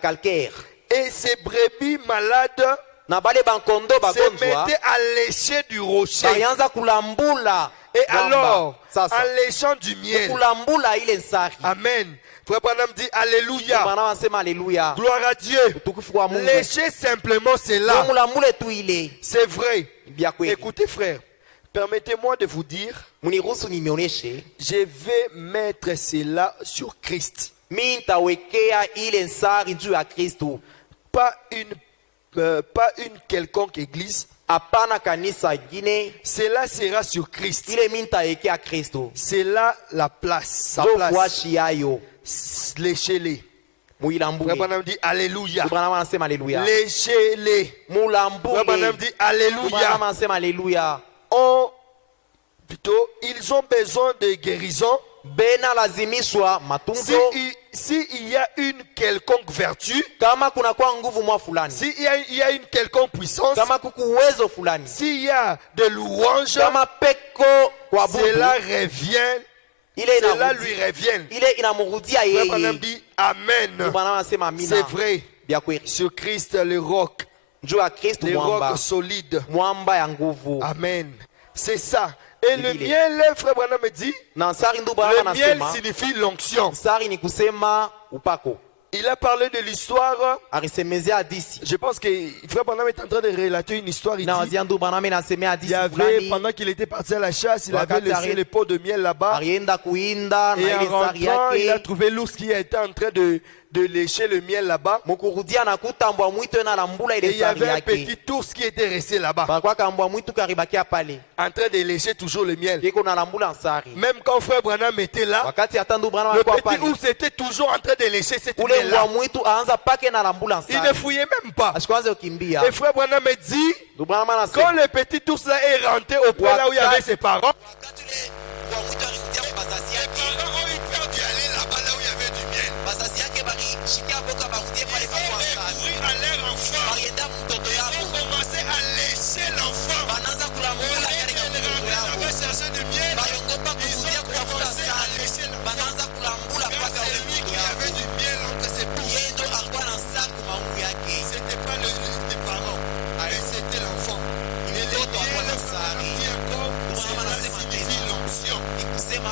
calcaire. Et ces brebis malades Na bale bankondo se bagonjwa mettaient à lécher du rocher. alianza kulambula Et mwamba. alors, Sasa en léchant du miel. kulambula ile nsari. Amen. Frère Branham dit Alléluia. Bwana wanasema haleluya. Gloire à Dieu. Utukufu kwa Mungu. Lécher simplement cela. Mulambule tu ile. C'est vrai. Bia kweli. Écoutez frère, permettez-moi de vous dire, Muniruhusu nimeoneshe je vais mettre cela sur Christ. mimi nitawekea ile nsari juu ya Kristo. Pas une quelconque église. Hapana kanisa ingine. Cela sera sur Christ. Ile mimi nitawekea Kristo. C'est là la place. Sa Ndio place. fuashi yayo. Léchez-les. Muilambule. Frère Branham dit Alléluia. Bwana wanasema haleluya. Léchez-les. Frère Branham Mulambule. dit Bwana Alléluia. wanasema haleluya. Ils ont besoin de guérison. Bena lazimishwa matunzo. S'il y a une quelconque vertu, Kama kuna kwa nguvu mwa fulani. s'il y a une quelconque puissance, Kama kuku uwezo fulani. s'il y a de louanges, Kama peko kwa budu. cela revient, Ile cela lui revient. ile inamurudia Frère Branham yeye. dit Amen. Bwana wanasema amina. C'est vrai. Bia kweli. Sur Christ le roc, Juu ya Kristo le mwamba. roc solide. Mwamba ya nguvu. Amen. C'est ça. Et le Biblia. miel, frère Branham me dit, Na nsari ndio Bwana le miel anasema. signifie l'onction. Nsari ni kusema upako. Il a parlé de l'histoire. Alisemezea hadisi. Je pense que frère Branham est en train de relater une histoire. Il Na dit, wazia ndio Bwana anasemea il hadisi y avait, fulani. pendant qu'il était parti à la chasse, il avait Wakati laissé le pot de miel là-bas. Alienda kuinda Et na en ile nsari rentrant, il a yake. trouvé l'ours qui était en train de lécher le miel là-bas. Mukurudia nakuta mbwa mwitu na lambula Et ile il y avait nsari un yake. petit ours qui était resté là-bas, Bakwa kambwa mwitu karibakia pale. en train de lécher toujours le miel. Yeko na lambula nsari. Même quand frère Branham était là, Wakati hata ndio Bwana le alikuwa petit pale. ours était toujours en train de lécher cette Ule miel-là. mbwa mwitu aanza pake na lambula Il ne nsari. fouillait même pas. Ashikwanza kukimbia. Et frère Branham me dit, Ndio Bwana quand anasema. le petit ours là est rentré au point là où il y avait ses parents, Wakati ule mbwa mwitu alirudia kwa bazazi yake. ont eu peur d'y aller là-bas là où il y avait du miel. Bazazi yake balishikia boka barudie pale kwa nsari. À leur enfant, Balienda mtoto ils yako. ont commencé à lécher l'enfant. Banaanza kulambula katika mtoto yako. Chercher du miel. Baliongopa kurudia kutafuta nsari. Banaanza kulambula paka ule Celui mtoto qui yako. avait du miel entre ses pouces, Yeye ndo alikuwa na nsari kwa maungu yake. c'était pas les parents, mais c'était l'enfant. Et le Mtoto alikuwa na miel, nsari. dit encore, Bwana cela anasema signifie tena. l'onction. Ni kusema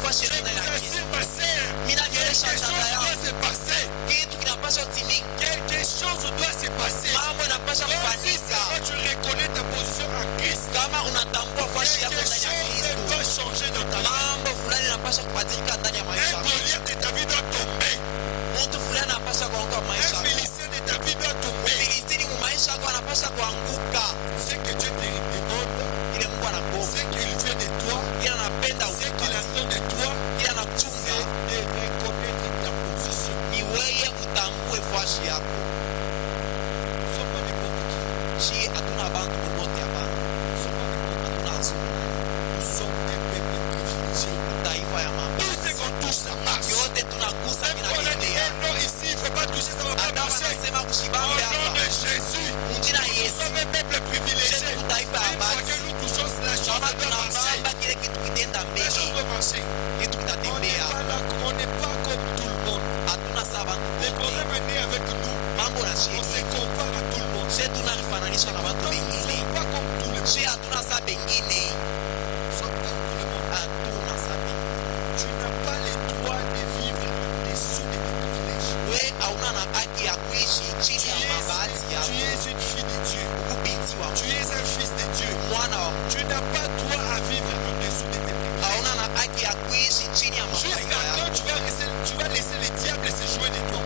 fois Je chez vous assure, ma sœur, quelque chose doit se passer. Quelque chose doit se passer. Si seulement tu reconnais ta position en Christ, quelque chose doit changer dans ta vie. Un Goliath de ta vie doit tomber. Un Philistin de ta vie doit tomber. Ce que Dieu te demande, ce qu'il veut de toi, ce qu'il attend de toi, c'est de reconnaître ta position. Nous ne sommes pas n'importe qui. Nous sommes un peuple privilégié. Tout ce qu'on touche, ça marche. Même quand on a dit un non ici, il ne faut pas toucher, ça ne va pas marcher. Au nom de Jésus, nous sommes un peuple privilégié. Une fois que nous touchons, la chose doit marcher. La chose doit marcher. On n'est pas comme tout le monde. Le problème est né avec nous. On se compare à tout le monde. Nous ne sommes pas comme tout le monde. Nous sommes pas comme tout le monde. Tu n'as pas le droit de vivre en dessous de tes privilèges. Tu es une fille de Dieu. Tu es un fils de Dieu. Tu n'as pas droit à vivre en dessous de tes privilèges. Jusqu'à quand tu vas laisser le diable se jouer de toi?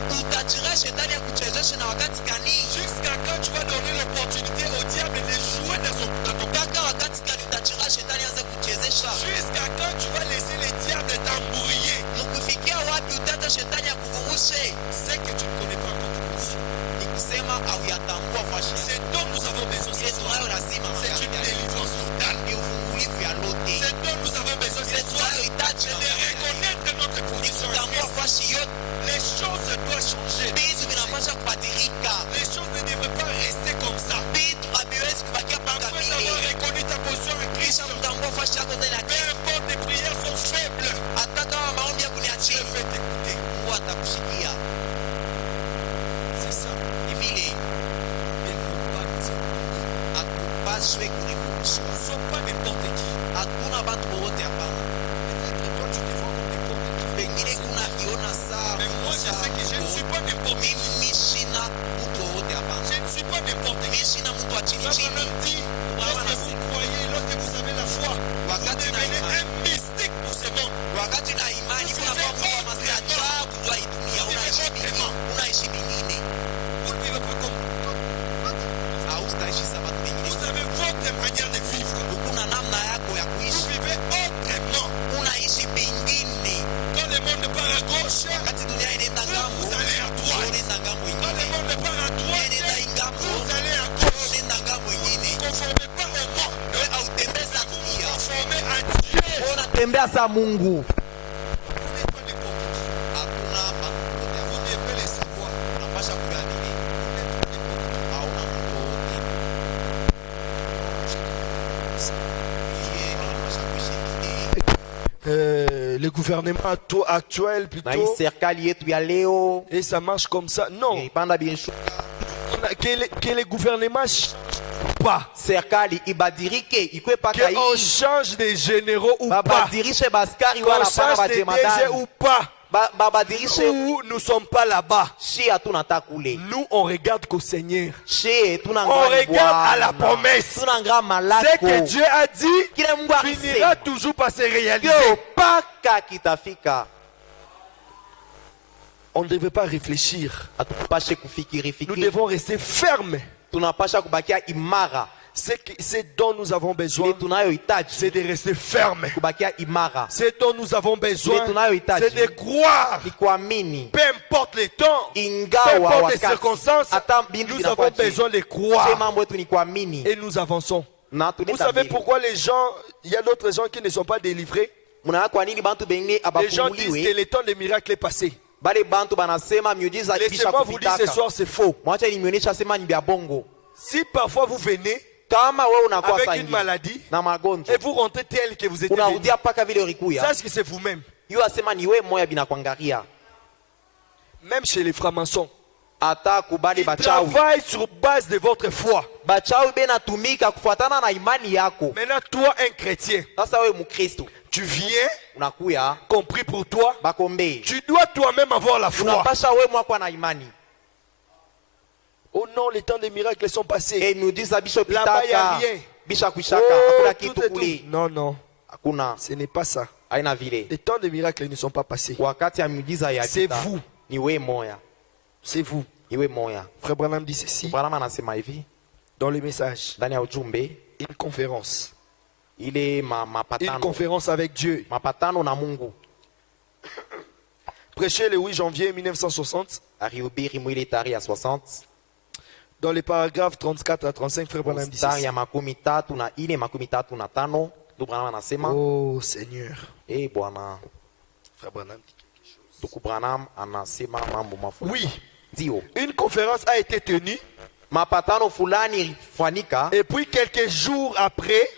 Jusqu'à quand tu vas donner l'opportunité au diable de jouer dans ton cœur? Jusqu'à quand tu vas laisser le diable t'embrouiller? C'est que tu ne connais pas encore ta position. C'est dont nous avons besoin ce soir. C'est une délivrance totale. C'est dont nous avons besoin ce soir. C'est de reconnaître notre position en Christ. Les choses doivent changer. Les choses ne devraient pas rester comme ça. Après avoir reconnu ta position en Christ, peu importe tes prières sont faibles, Dieu peut t'écouter. C'est ça. Ne faut pas nous écouter. Nous ne sommes pas n'importe qui. Peut-être toi tu te vois comme n'importe qui. Mais moi je sais que je ne suis pas n'importe qui. Je ne suis pas n'importe qui. Abraham dit, lorsque vous croyez, lorsque vous avez la foi, vous devenez un mystique pour ce monde. Vous ne vivez pas comme vous avez votre manière de vivre. Vous vivez autrement. Quand le monde part à gauche, vous allez à droite. Quand le monde part à droite, vous allez à gauche. Vous ne vous conformez pas au monde. Vous vous conformez à Dieu. Vous n'êtes pas n'importe qui. Vous devez le savoir. Le gouvernement actuel plutôt, et ça marche comme ça. Non, que le gouvernement pas, qu'on change de généraux ou pas, qu'on change de DG ou pas, où nous ne sommes pas là-bas. Nous on regarde qu'au Seigneur, on regarde à la promesse. Ce que Dieu a dit finira toujours par se réaliser. On ne devait pas réfléchir. Nous devons rester fermes. Ce dont nous avons besoin, c'est de rester fermes. Ce dont nous avons besoin, c'est de croire. Peu importe les temps, peu importe les circonstances, nous avons besoin de croire. Et nous avançons. Vous savez pourquoi les gens, il y a d'autres gens qui ne sont pas délivrés? Les gens disent que le temps des miracles est passé. Laissez-moi vous dire ce soir, c'est faux. Si parfois vous venez avec une maladie et vous rentrez tel que vous êtes venu, sache que c'est vous-même. Même chez les francs-maçons, ils travaillent sur base de votre foi. Maintenant, toi, un chrétien, tu viens compris pour toi, tu dois toi-même avoir la foi. Oh non, les temps des miracles sont passés. Et nous disent là-bas, il n'y a rien. Oh, non, non. Ce n'est pas ça. Les temps des miracles ne sont pas passés. C'est vous. C'est vous. Frère Branham dit ceci dans le message. Une conférence. Une conférence avec Dieu. Prêché le 8 janvier 1960. Dans les paragraphes 34 à 35, Frère Branham dit ceci. Oh Seigneur. Frère Branham dit quelque chose. Oui. Une conférence a été tenue. Et puis quelques jours après,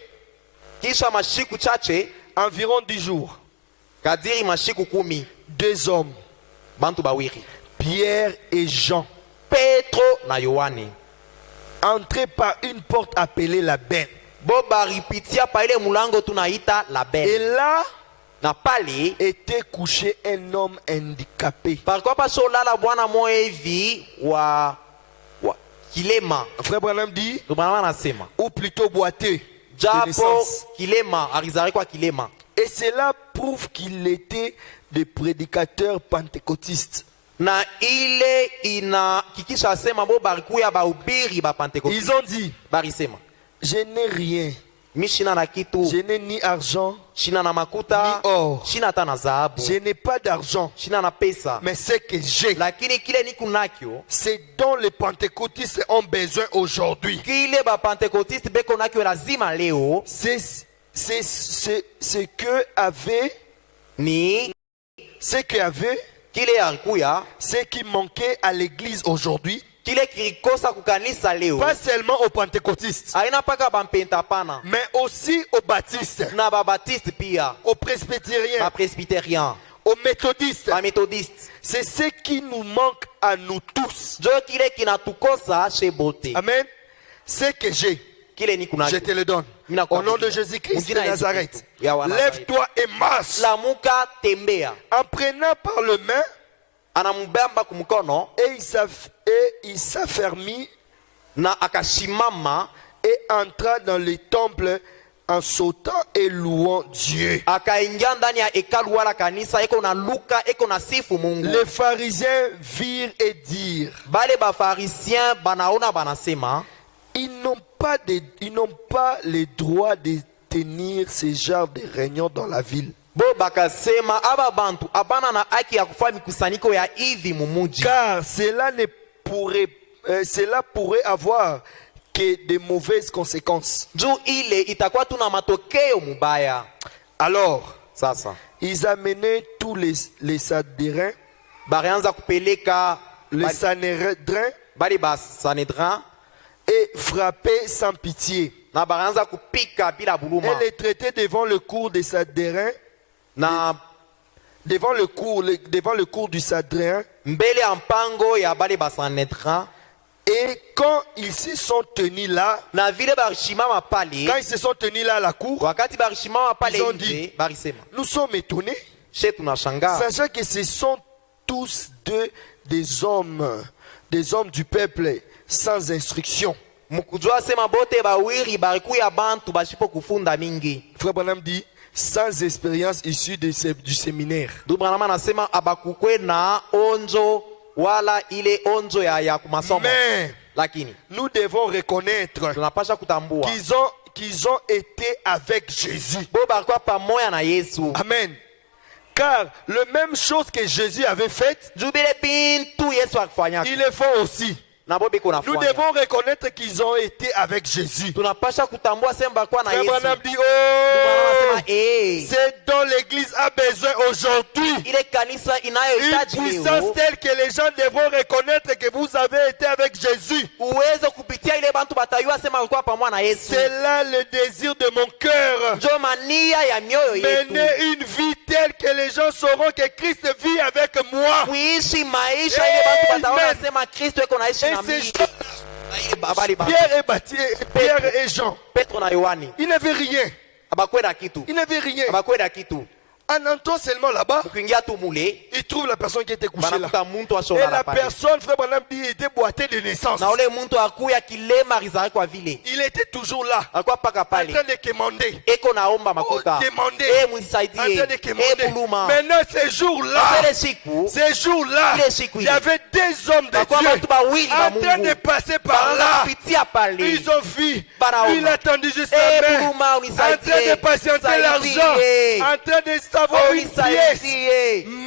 environ 10 jours, 2 hommes, Pierre et Jean, entraient par une porte appelée la Benne. Et là était couché un homme handicapé. Frère Branham dit, ou plutôt boiteux de naissance. Et cela prouve qu'il était des prédicateurs pentecôtistes. Ils ont dit, je n'ai rien. Je n'ai ni argent, ni or. Je n'ai pas d'argent. Mais ce que j'ai, c'est dont les pentecôtistes ont besoin aujourd'hui. C'est ce que avait, ce qui manquait à l'église aujourd'hui. Pas seulement aux pentecôtistes, mais aussi aux baptistes, aux presbytériens, aux méthodistes. C'est ce qui nous manque à nous tous. Amen. Ce que j'ai, je te le donne. Au nom de Jésus-Christ de Nazareth, lève-toi et marche. En prenant par le main, et il s'affermit et entra dans le temple en sautant et louant Dieu. Les pharisiens virent et dirent, ils n'ont pas le droit de tenir ce genre de réunion dans la ville. Car cela pourrait avoir que de mauvaises conséquences. Alors, ils amenaient tous les Sadducéens, les Sanhédrins, et frappaient sans pitié. Et les traitaient devant le cour des Sadducéens, devant le cours du Sanhédrin. Et quand ils se sont tenus là, à la cour, ils ont dit, nous sommes étonnés, sachant que ce sont tous des hommes du peuple sans instruction. Frère Branham dit, sans expérience issue du séminaire. Mais nous devons reconnaître qu'ils ont été avec Jésus. Amen. Car la même chose que Jésus avait faite, ils le font aussi. Nous devons reconnaître qu'ils ont été avec Jésus. Frère Branham dit, oh, c'est dont l'église a besoin aujourd'hui. Une puissance telle que les gens devront reconnaître que vous avez été avec Jésus. C'est là le désir de mon cœur. Mener une vie telle que les gens sauront que Christ vit avec moi. Pierre et Jean, ils n'avaient rien. Ils n'avaient rien. En entrant seulement là-bas, ukiingia tu mule il trouve la personne qui était couchée là. banakuta muntu Et ashonala la pale personne, frère Branham dit, était boitée de naissance. na ule muntu akuya kilema alizali kwa vile Il était toujours là, alikuwa paka en pale train de quémander. eko naomba makuta Demander. En munisaidie train de quémander. buluma Maintenant, ces jours-là, ile siku ces jours-là, Ile siku il y avait des hommes de bakuwa Dieu batu bawili ba en train de Mungu passer par banaanza là. kupitia pale Ils ont vu. Banaona. Il a tendu juste la main. buluma En train de patienter l'argent. En train de savoir une pièce.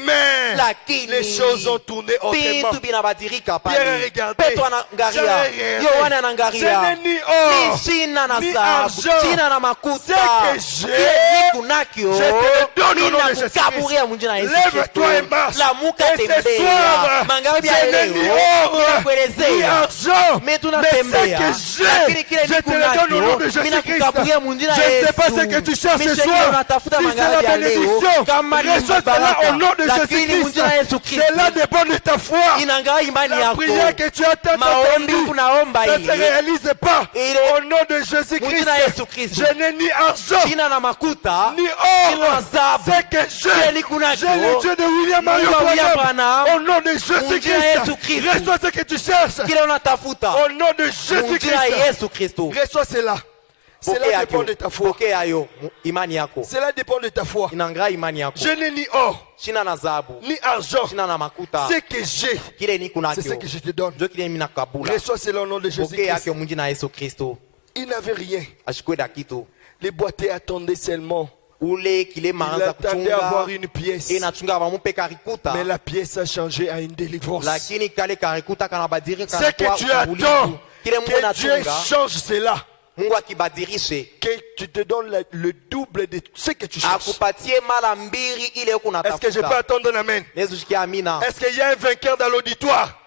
Mais lakini les choses ont tourné autrement. vitu vinabadilika Pierre pale regardait. Petro anangalia Pierre Yohana Ce anangalia n'est ni ni or, shina na ni sababu argent. shina na Ce makuta que j'ai, kile nikunakyo je te le donne au nom de Jésus ninakukaburia munjina na Yesu Lève-toi et Kristo marche. lamuka Et ce tembea soir, magharibi ya je n'ai ni leo or, ni ninakuelezea argent. mais Mais tunatembea ce que lakini j'ai, kile je te le donne au nom de nikunakyo Jésus-Christ. ninakukaburia munjina Je na ne Yesu sais pas ce que tu cherches ce Misheni soir. unatafuta Si c'est la magharibi ya leo bénédiction, kama ni reçois cela baraka au nom de lakini Jésus-Christ. munjina na Yesu Kristo Cela dépend de ta foi. inangaa imani La yako prière que tu as tant maombi attendue, kunaomba ça ne se hii réalise pas. Ile- Au nom de Jésus-Christ, Munjina Yesu Kristo. je n'ai ni argent, shina na makuta ni Ina or. zabu. C'est que Kile j'ai kunakyo. le Dieu de William Mario Mungu wa William Branham. Branham. Au nom de Munjina Jésus-Christ, Yesu Kristo. reçois ce que tu cherches. kile unatafuta Au nom de munjina Jésus-Christ, Yesu Kristo reçois cela. Cela dépend de ta foi. pokea yo imani yako Cela dépend de ta foi. inangaa imani yako Je n'ai ni or, shina na zabu ni argent. shina na makuta Ce que j'ai, kile ni c'est ce kunakyo que je te donne. njo kile mimi nakabula Reçois cela au nom de pokea Jésus-Christ. yake munjina Yesu Kristo Il n'avait rien. ashikweda kitu Les boiteux attendaient seulement. ule kilema Il anza attendait avoir kuchunga une pièce. inachunga bamupe karikuta Mais la pièce a changé à une délivrance. lakini kale karikuta kanabadilika C'est que kanakuwa tu ufungulivu. attends kile Mungu que Dieu anachunga change cela. Mungu akibadilishe Que tu te donnes le double de ce que tu cherches. akupatie mara mbili ile huko Est-ce que je peux unatafuta. attendre un amen? Yesu shikia amina. Est-ce qu'il y a un vainqueur dans l'auditoire?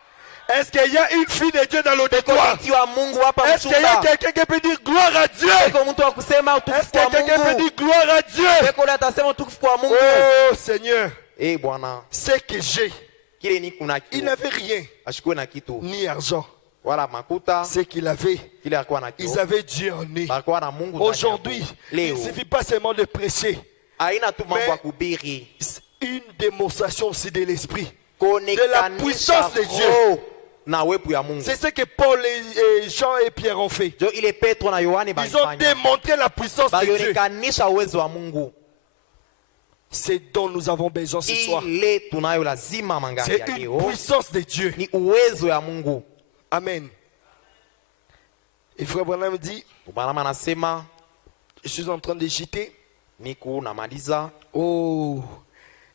Est-ce qu'il y a une fille de Dieu dans l'auditoire? Mti wa Mungu hapa Est-ce qu'il y a mchunga. quelqu'un qui peut dire gloire à Dieu? Eko mtu wa kusema Est-ce utukufu qu'il y a kwa quelqu'un qui peut Mungu. dire gloire à Dieu? Eko ule atasema utukufu kwa Mungu. Oh Seigneur, Bwana, ce que j'ai, kile ni kuna il kitu. n'avait rien, Ashikuwe na kitu. ni argent. Wala makuta, Ce qu'il avait, kile alikuwa na kitu. ils avaient Dieu en eux. Balikuwa na Mungu ndani yako. Aujourd'hui, il Leo ne suffit pas seulement de prêcher, haina tu mambo Mais- ya kubiri. c'est une démonstration aussi de l'esprit. Konekanisha puissance de Dieu. roho na wepu ya Mungu. C'est ce que Paul et Jean et Pierre ont fait. Jo ile Petro na Yohane Ils ont balifanya. démontré la puissance de Dieu. Balionekanisha uwezo wa Mungu. C'est dont nous avons besoin ce soir. Ile tunayo lazima mangari C'est ya une leo puissance de Dieu. ni uwezo ya Mungu. Amen. Et frère Branham dit, Bwana anasema je suis en train de jeter. niku namaliza Oh.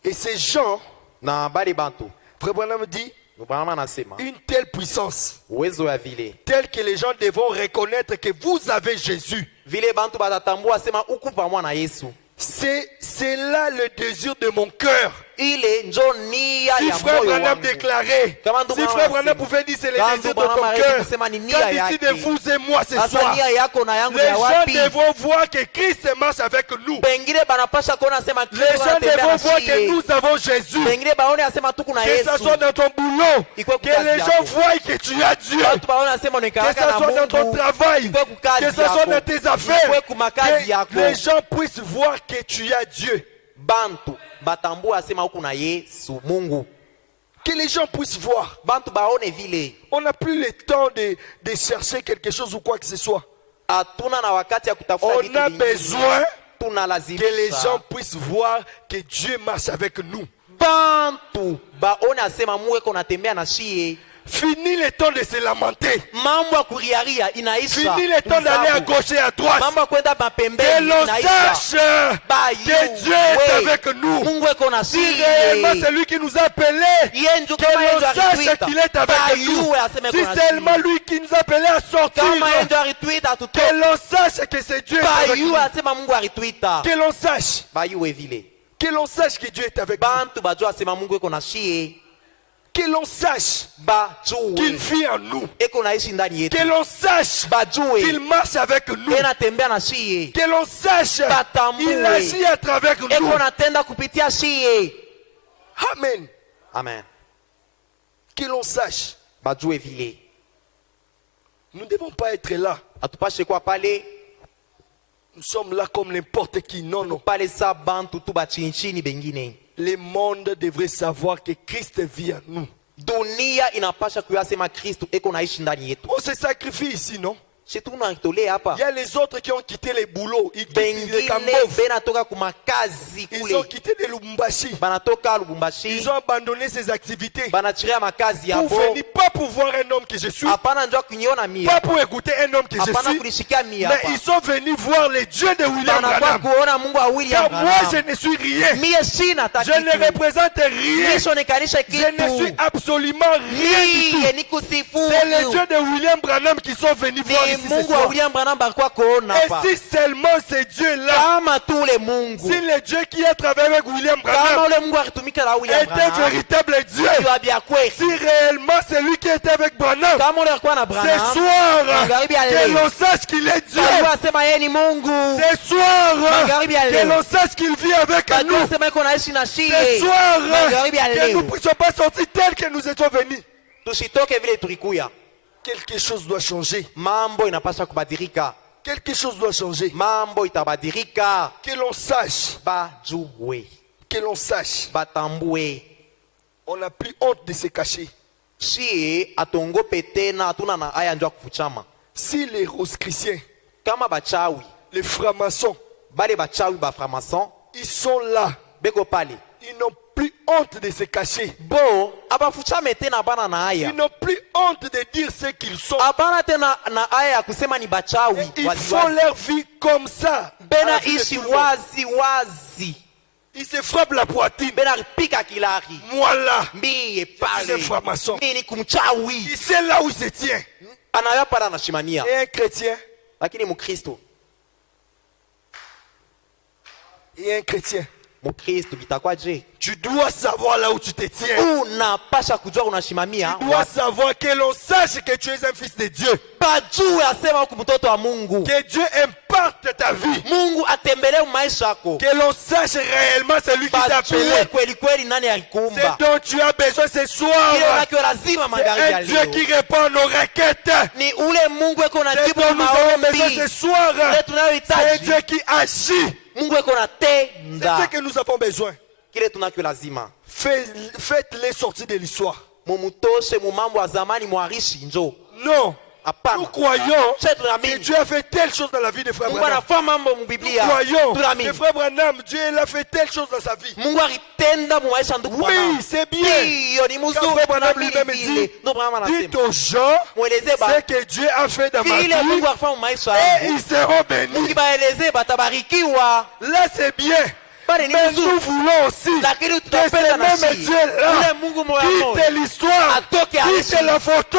Et ces gens, na bali bantu. frère Branham dit, Bwana anasema une telle puissance, uwezo ya vile telle que les gens devront reconnaître que vous avez Jésus. vile bantu batatambua sema uku pamoja na Yesu. C'est là le désir de mon cœur. Ile njo nia Si ya frère moyo Branham wangu. déclarait, Kama ndugu si Branham frère Branham anasema, pouvait dire c'est le kama désir de ndugu ton Branham cœur, anaweza kusema ni nia quand ici yake. de vous et moi ce Sasa soir, nia yako na yangu les ya gens wapi? devront voir que Christ marche avec nous. Pengine banapasha kuona sema Les gens devront voir que nous avons Jésus. pengine baone asema tuku na Que ça Yesu. soit dans ton boulot, Ikuwe que kukazi les gens yako. voient que tu as Dieu. Watu baone asema Que unakaraka ça na soit dans ton Mungu. travail, Ikuwe kukazi que ça soit yako. dans tes affaires, Ikuwe kumakazi que yako. les gens puissent voir que tu as Dieu. Bantu batambua asema huku na Yesu Mungu. Que les gens puissent voir. Bantu baone vile. On n'a plus le temps de chercher quelque chose ou quoi que ce soit. Hatuna na wakati ya kutafuta On vitu a vingine. besoin Tunalazimisha que les gens puissent voir que Dieu marche avec nous. bantu baone asema Mungu eko natembea na shie. Fini le temps de se lamenter. Mambo ya kuriaria inaisha. Fini le temps d'aller à gauche et à droite. Mambo ya kwenda Que mapembeni l'on inaisha. sache que Dieu est avec nous. Mungu eko na Si réellement shie. c'est lui qui nous a appelés, Yeye ndio que kama yeye l'on ndio sache alitwita. qu'il est avec nous. Bayue aseme Si eko na seulement shie. lui qui nous a appelés à sortir, Kama yeye ndio alitwita tutoke. que l'on sache que c'est Dieu est avec nous. Bayue asema Mungu alitwita. Que l'on sache, Bayue vile. que l'on sache que Dieu est avec nous. Bantu bajua asema Mungu eko na shie. Que l'on sache qu'il Bajue vit en nous. eko naishi ndani yetu. Que l'on sache qu'il Bajue marche avec nous. enatembea na shie. Que l'on sache Batambue. qu'il agit à travers nous. Eko natenda kupitia shie. Amen. Amen. Que l'on sache. Bajue vile. Nous ne devons pas être là. Atupashe kwa pale. Nous sommes là comme n'importe qui. Non, non. palesa bantu tu bachinchini bengine. Le monde devrait savoir que Christ vit en nous. Dunia inapasha kuyasema Kristo eko naishi ndani yetu. On se sacrifie ici, non? Il Il y a les autres qui ont quitté les boulots. Ils quittent les Kambov. Ils ont quitté les Lubumbashi. Ils ont abandonné ces activités. Pour venir pas pour voir un homme que je suis. Pas pour écouter un homme que je suis. Mais ils sont venus voir les dieux de William Branham. Car moi je ne suis rien. Je ne représente rien. Je ne suis absolument rien du tout. C'est les dieux de William Branham qui sont venus voir ici ce soir. Et si seulement ces dieux-là, si le Dieu qui est travaillé avec William Branham était véritable Dieu, si réellement c'est lui qui était avec Branham, ce soir, que l'on sache qu'il est Dieu. Ce soir, que l'on sache qu'il vit avec nous. Ce soir, que nous ne puissions pas sortir tel que nous étions venus. Quelque chose doit changer. Quelque chose doit changer. Que l'on sache. Que l'on sache. On n'a plus honte de se cacher. Si les Rosicruciens, les francs-maçons, ils sont là. Ils n'ont plus honte de se cacher. Ils n'ont plus honte de dire ce qu'ils sont. Ils font leur vie comme ça. Ils se frappent la poitrine. Moi là, je suis un franc-maçon. Il sait là où il se tient. Et un chrétien. Et un chrétien. Tu dois savoir là où tu te tiens. Tu dois savoir que l'on sache que tu es un fils de Dieu. Que Dieu imparte ta vie. Que l'on sache réellement celui qui t'a appelé. C'est dont tu as besoin ce soir. C'est un Dieu qui répond à nos requêtes. C'est dont nous avons besoin ce soir. C'est un Dieu qui agit. C'est ce que nous avons besoin. Faites-les sortir de l'histoire. Non. Nous croyons que Dieu a fait telle chose dans la vie de Frère Branham. Nous croyons que Frère Branham, Dieu a fait telle chose dans sa vie. Oui, c'est bien. Quand Frère Branham lui-même dit, dites aux gens ce que Dieu a fait dans ma vie et ils seront bénis. Là, c'est bien. Mais nous voulons aussi que ce même Dieu-là quitte l'histoire, quitte la photo,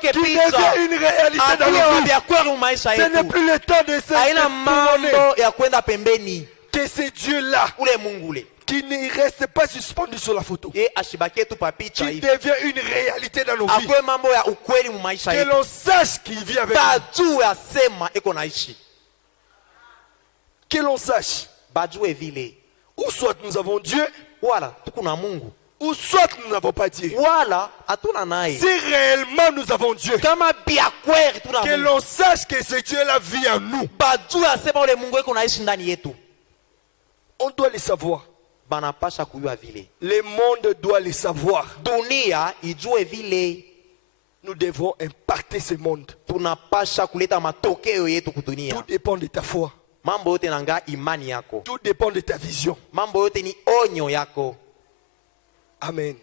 qui devient une réalité dans nos vies. Ce n'est plus le temps de se que ce Dieu-là, qui ne reste pas suspendu sur la photo, qui devient une réalité dans nos vies. Que l'on sache qu'il vit avec nous. Que l'on sache. Ou soit nous avons Dieu, ou soit nous n'avons pas Dieu. Si réellement nous avons Dieu, que l'on sache que ce Dieu-là vit en nous. On doit le savoir. Le monde doit le savoir. Nous devons impacter ce monde. Tout dépend de ta foi. Tout dépend de ta vision. Amen.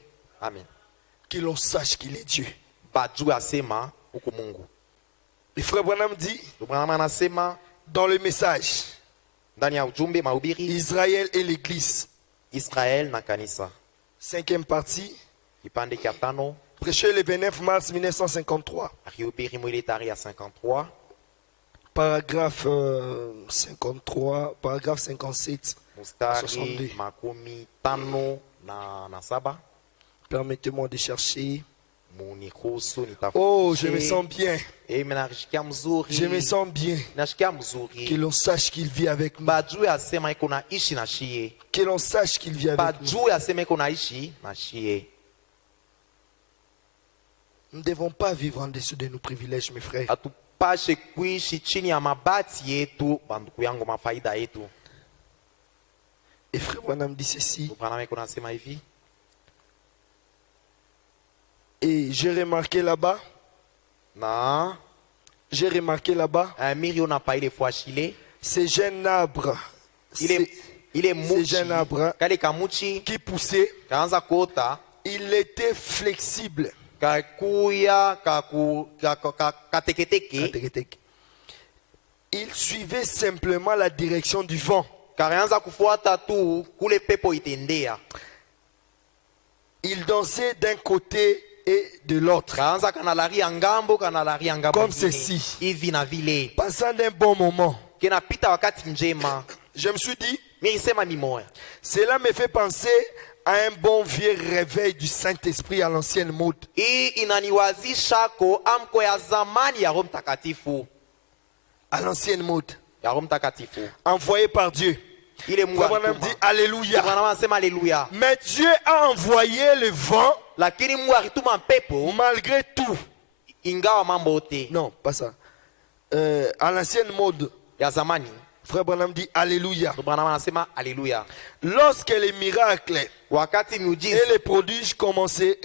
Que l'on sache qu'il est Dieu. Le frère Branham dit dans le message, Israël et l'église. Cinquième partie. Prêché le 29 mars 1953. Paragraphe 53, paragraphe 57, 62. Permettez-moi de chercher. Oh, je me sens bien. Je me sens bien. Que l'on sache qu'il vit avec nous. Que l'on sache qu'il vit avec nous. Nous ne devons pas vivre en dessous de nos privilèges, mes frères. tupashe kuishi chini ya mabati yetu, banduku yangu, mafaida yetu. Et frère Branham dit ceci. Et j'ai remarqué là-bas. Non. J'ai remarqué là-bas. Ces jeunes arbres. Ces jeunes arbres qui poussaient. Il était flexible. Il suivait simplement la direction du vent. Il dansait d'un côté et de l'autre. Comme ceci. Passant d'un bon moment. Je me suis dit, cela me fait penser à un bon vieux réveil du Saint-Esprit à l'ancienne mode. À l'ancienne mode. Envoyé par Dieu. Branham dit Alléluia. Mais Dieu a envoyé le vent malgré tout. Non, pas ça. À l'ancienne mode. Frère Branham dit Alléluia. Lorsque les miracles et les prodiges commençaient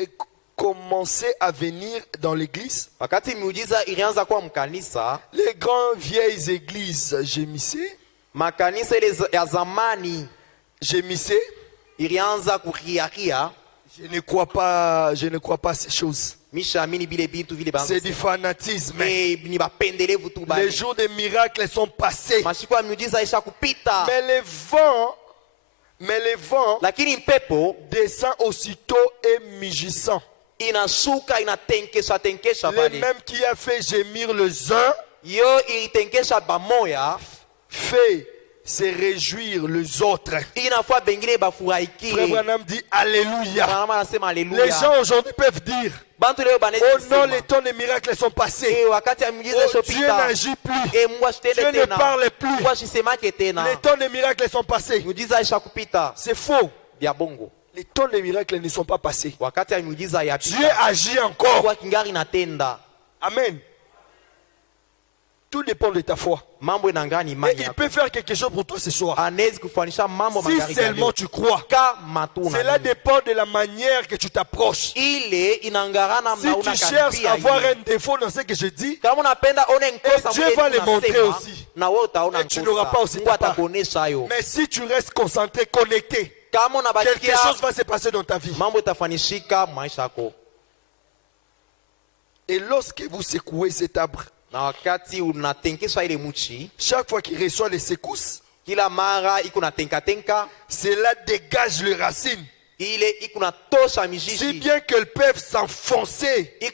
à venir dans l'église, les grandes vieilles églises gémissaient. Gémissaient. Je ne crois pas à ces choses. C'est du fanatisme. Les jours des miracles sont passés. Mais le vent descend aussitôt et mugissant. Le même qui a fait gémir les uns fait se réjouir les autres. Frère Branham dit Alléluia. Les gens aujourd'hui peuvent dire oh non, les temps des miracles sont passés. Oh, Dieu n'agit plus. Dieu ne parle plus. Les temps des miracles sont passés. C'est faux. Les temps des miracles ne sont pas passés. Dieu agit encore. Amen. Tout dépend de ta foi. Et il peut faire quelque chose pour toi ce soir. Si seulement tu crois. Cela dépend de la manière que tu t'approches. Si tu cherches à avoir un défaut dans ce que je dis, et Dieu va le montrer aussi. Et tu n'auras pas aussi ta part. Mais si tu restes concentré, connecté, quelque chose va se passer dans ta vie. Et lorsque vous secouez cet arbre, chaque fois qu'il reçoit les secousses, cela dégage les racines. Si bien qu'elles peuvent s'enfoncer et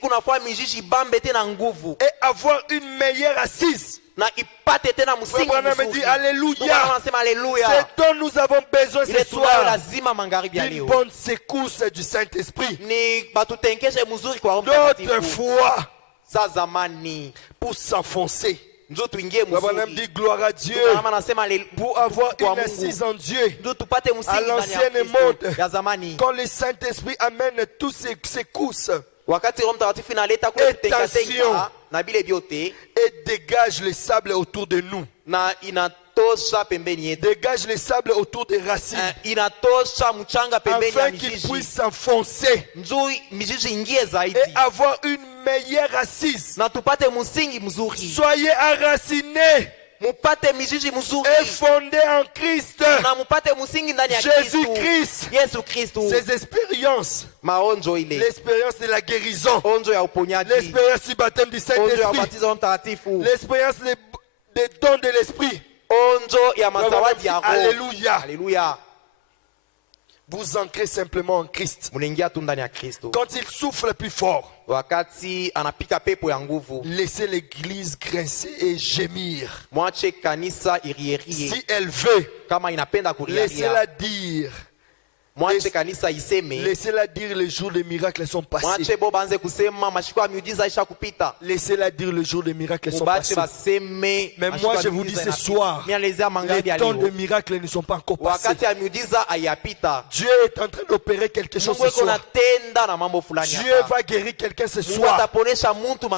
avoir une meilleure assise. Branham me dit Alléluia. C'est dont nous avons besoin ce soir. Une bonne secousse du Saint-Esprit. D'autres fois pour s'enfoncer. Branham dit gloire à Dieu pour avoir une assise en Dieu. À l'ancienne mode, quand le Saint-Esprit amène tous ces secousses et tensions et dégage le sable autour de nous. Dégage le sable autour des racines afin qu'il puisse s'enfoncer et avoir une meilleure assise. Soyez enracinés et fondés en Christ. Jésus-Christ, ses expériences, l'expérience de la guérison, l'expérience du baptême du Saint-Esprit, l'expérience des dons de l'Esprit. Alléluia. Vous ancrez simplement en Christ. Quand il souffle plus fort, laissez l'église grincer et gémir. Si elle veut, laissez-la dire Laissez-la dire les jours des miracles sont passés. Laissez-la dire les jours des miracles sont passés. Mais moi je vous dis ce soir, les temps de miracles ne sont pas encore passés. Dieu est en train d'opérer quelque chose ce soir. Dieu va guérir quelqu'un ce soir.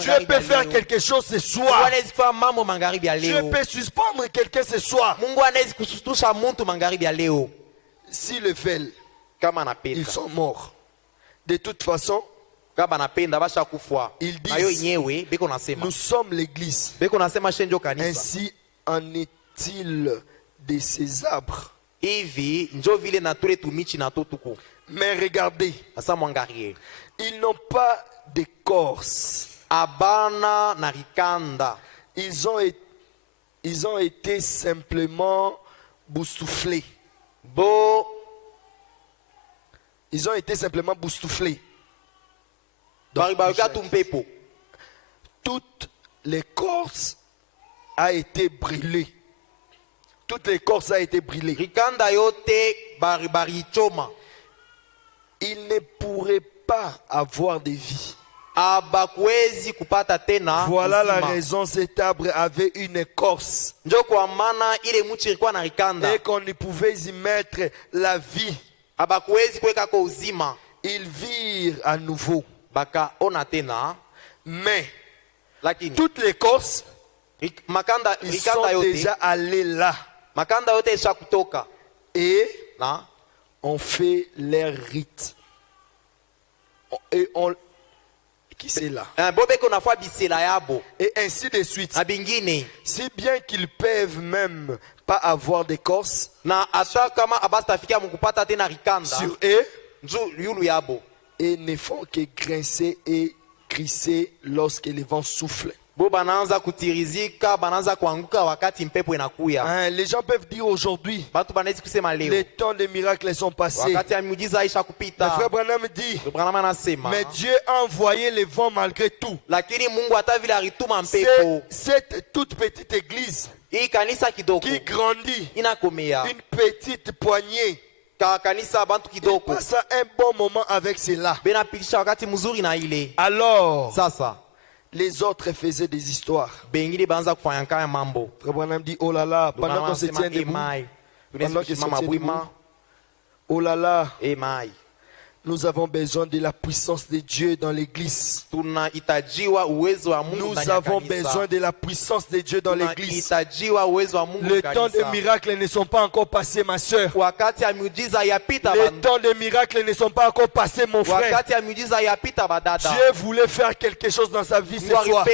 Dieu peut faire quelque chose ce soir. Dieu peut suspendre quelqu'un ce soir. S'ils le veulent, ils sont morts. De toute façon, ils disent, nous sommes l'église. Ainsi en est-il de ces arbres. Mais regardez, ils n'ont pas d'écorce. Ils ont été simplement boussouflés. Ils ont été simplement boussouflés. Toute l'écorce a été brûlée. Toute l'écorce a été brûlée. Il ne pourrait pas avoir de vie. Voilà la raison, cet arbre avait une écorce. Et qu'on ne pouvait y mettre la vie. Ils virent à nouveau. Mais toute l'écorce, ils sont déjà allés là. Et on fait leur rite. Et on... Qui c'est là? Et ainsi de suite. Si bien qu'ils peuvent même pas avoir d'écorce sur eux, et ne font que grincer et crisser lorsque les vents soufflent. Les gens peuvent dire aujourd'hui, les temps des miracles sont passés. Le frère Branham dit, mais Dieu a envoyé les vents malgré tout. Cette toute petite église qui grandit, une petite poignée, il passe un bon moment avec cela. Alors, les autres faisaient des histoires. Frère Branham dit, oh là là, pendant qu'on se tient debout, oh là là, nous avons besoin de la puissance de Dieu dans l'église. Nous avons besoin de la puissance de Dieu dans l'église. Les temps de miracles ne sont pas encore passés, ma soeur. Les temps de miracles ne sont pas encore passés, mon frère. Dieu voulait faire quelque chose dans sa vie ce soir.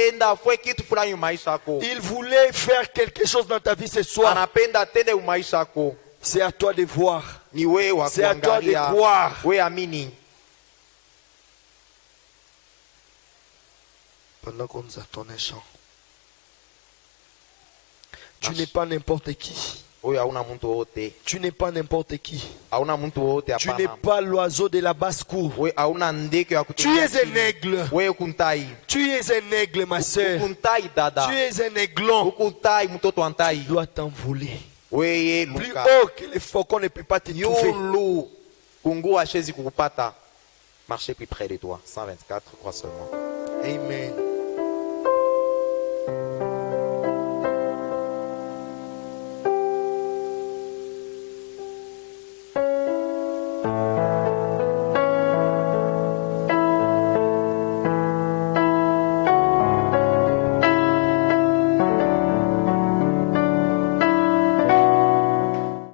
Il voulait faire quelque chose dans ta vie ce soir. C'est à toi de voir. C'est à toi de croire. Pendant qu'on nous attend un chant. Tu n'es pas n'importe qui. Tu n'es pas n'importe qui. Tu n'es pas l'oiseau de la basse-cour. Tu es un aigle. Tu es un aigle, ma soeur. Tu es un aiglon. Tu dois t'envoler. Plus haut que les faucons ne peut pas t'étouffer. Marchez plus près de toi. 124, crois seulement. Amen.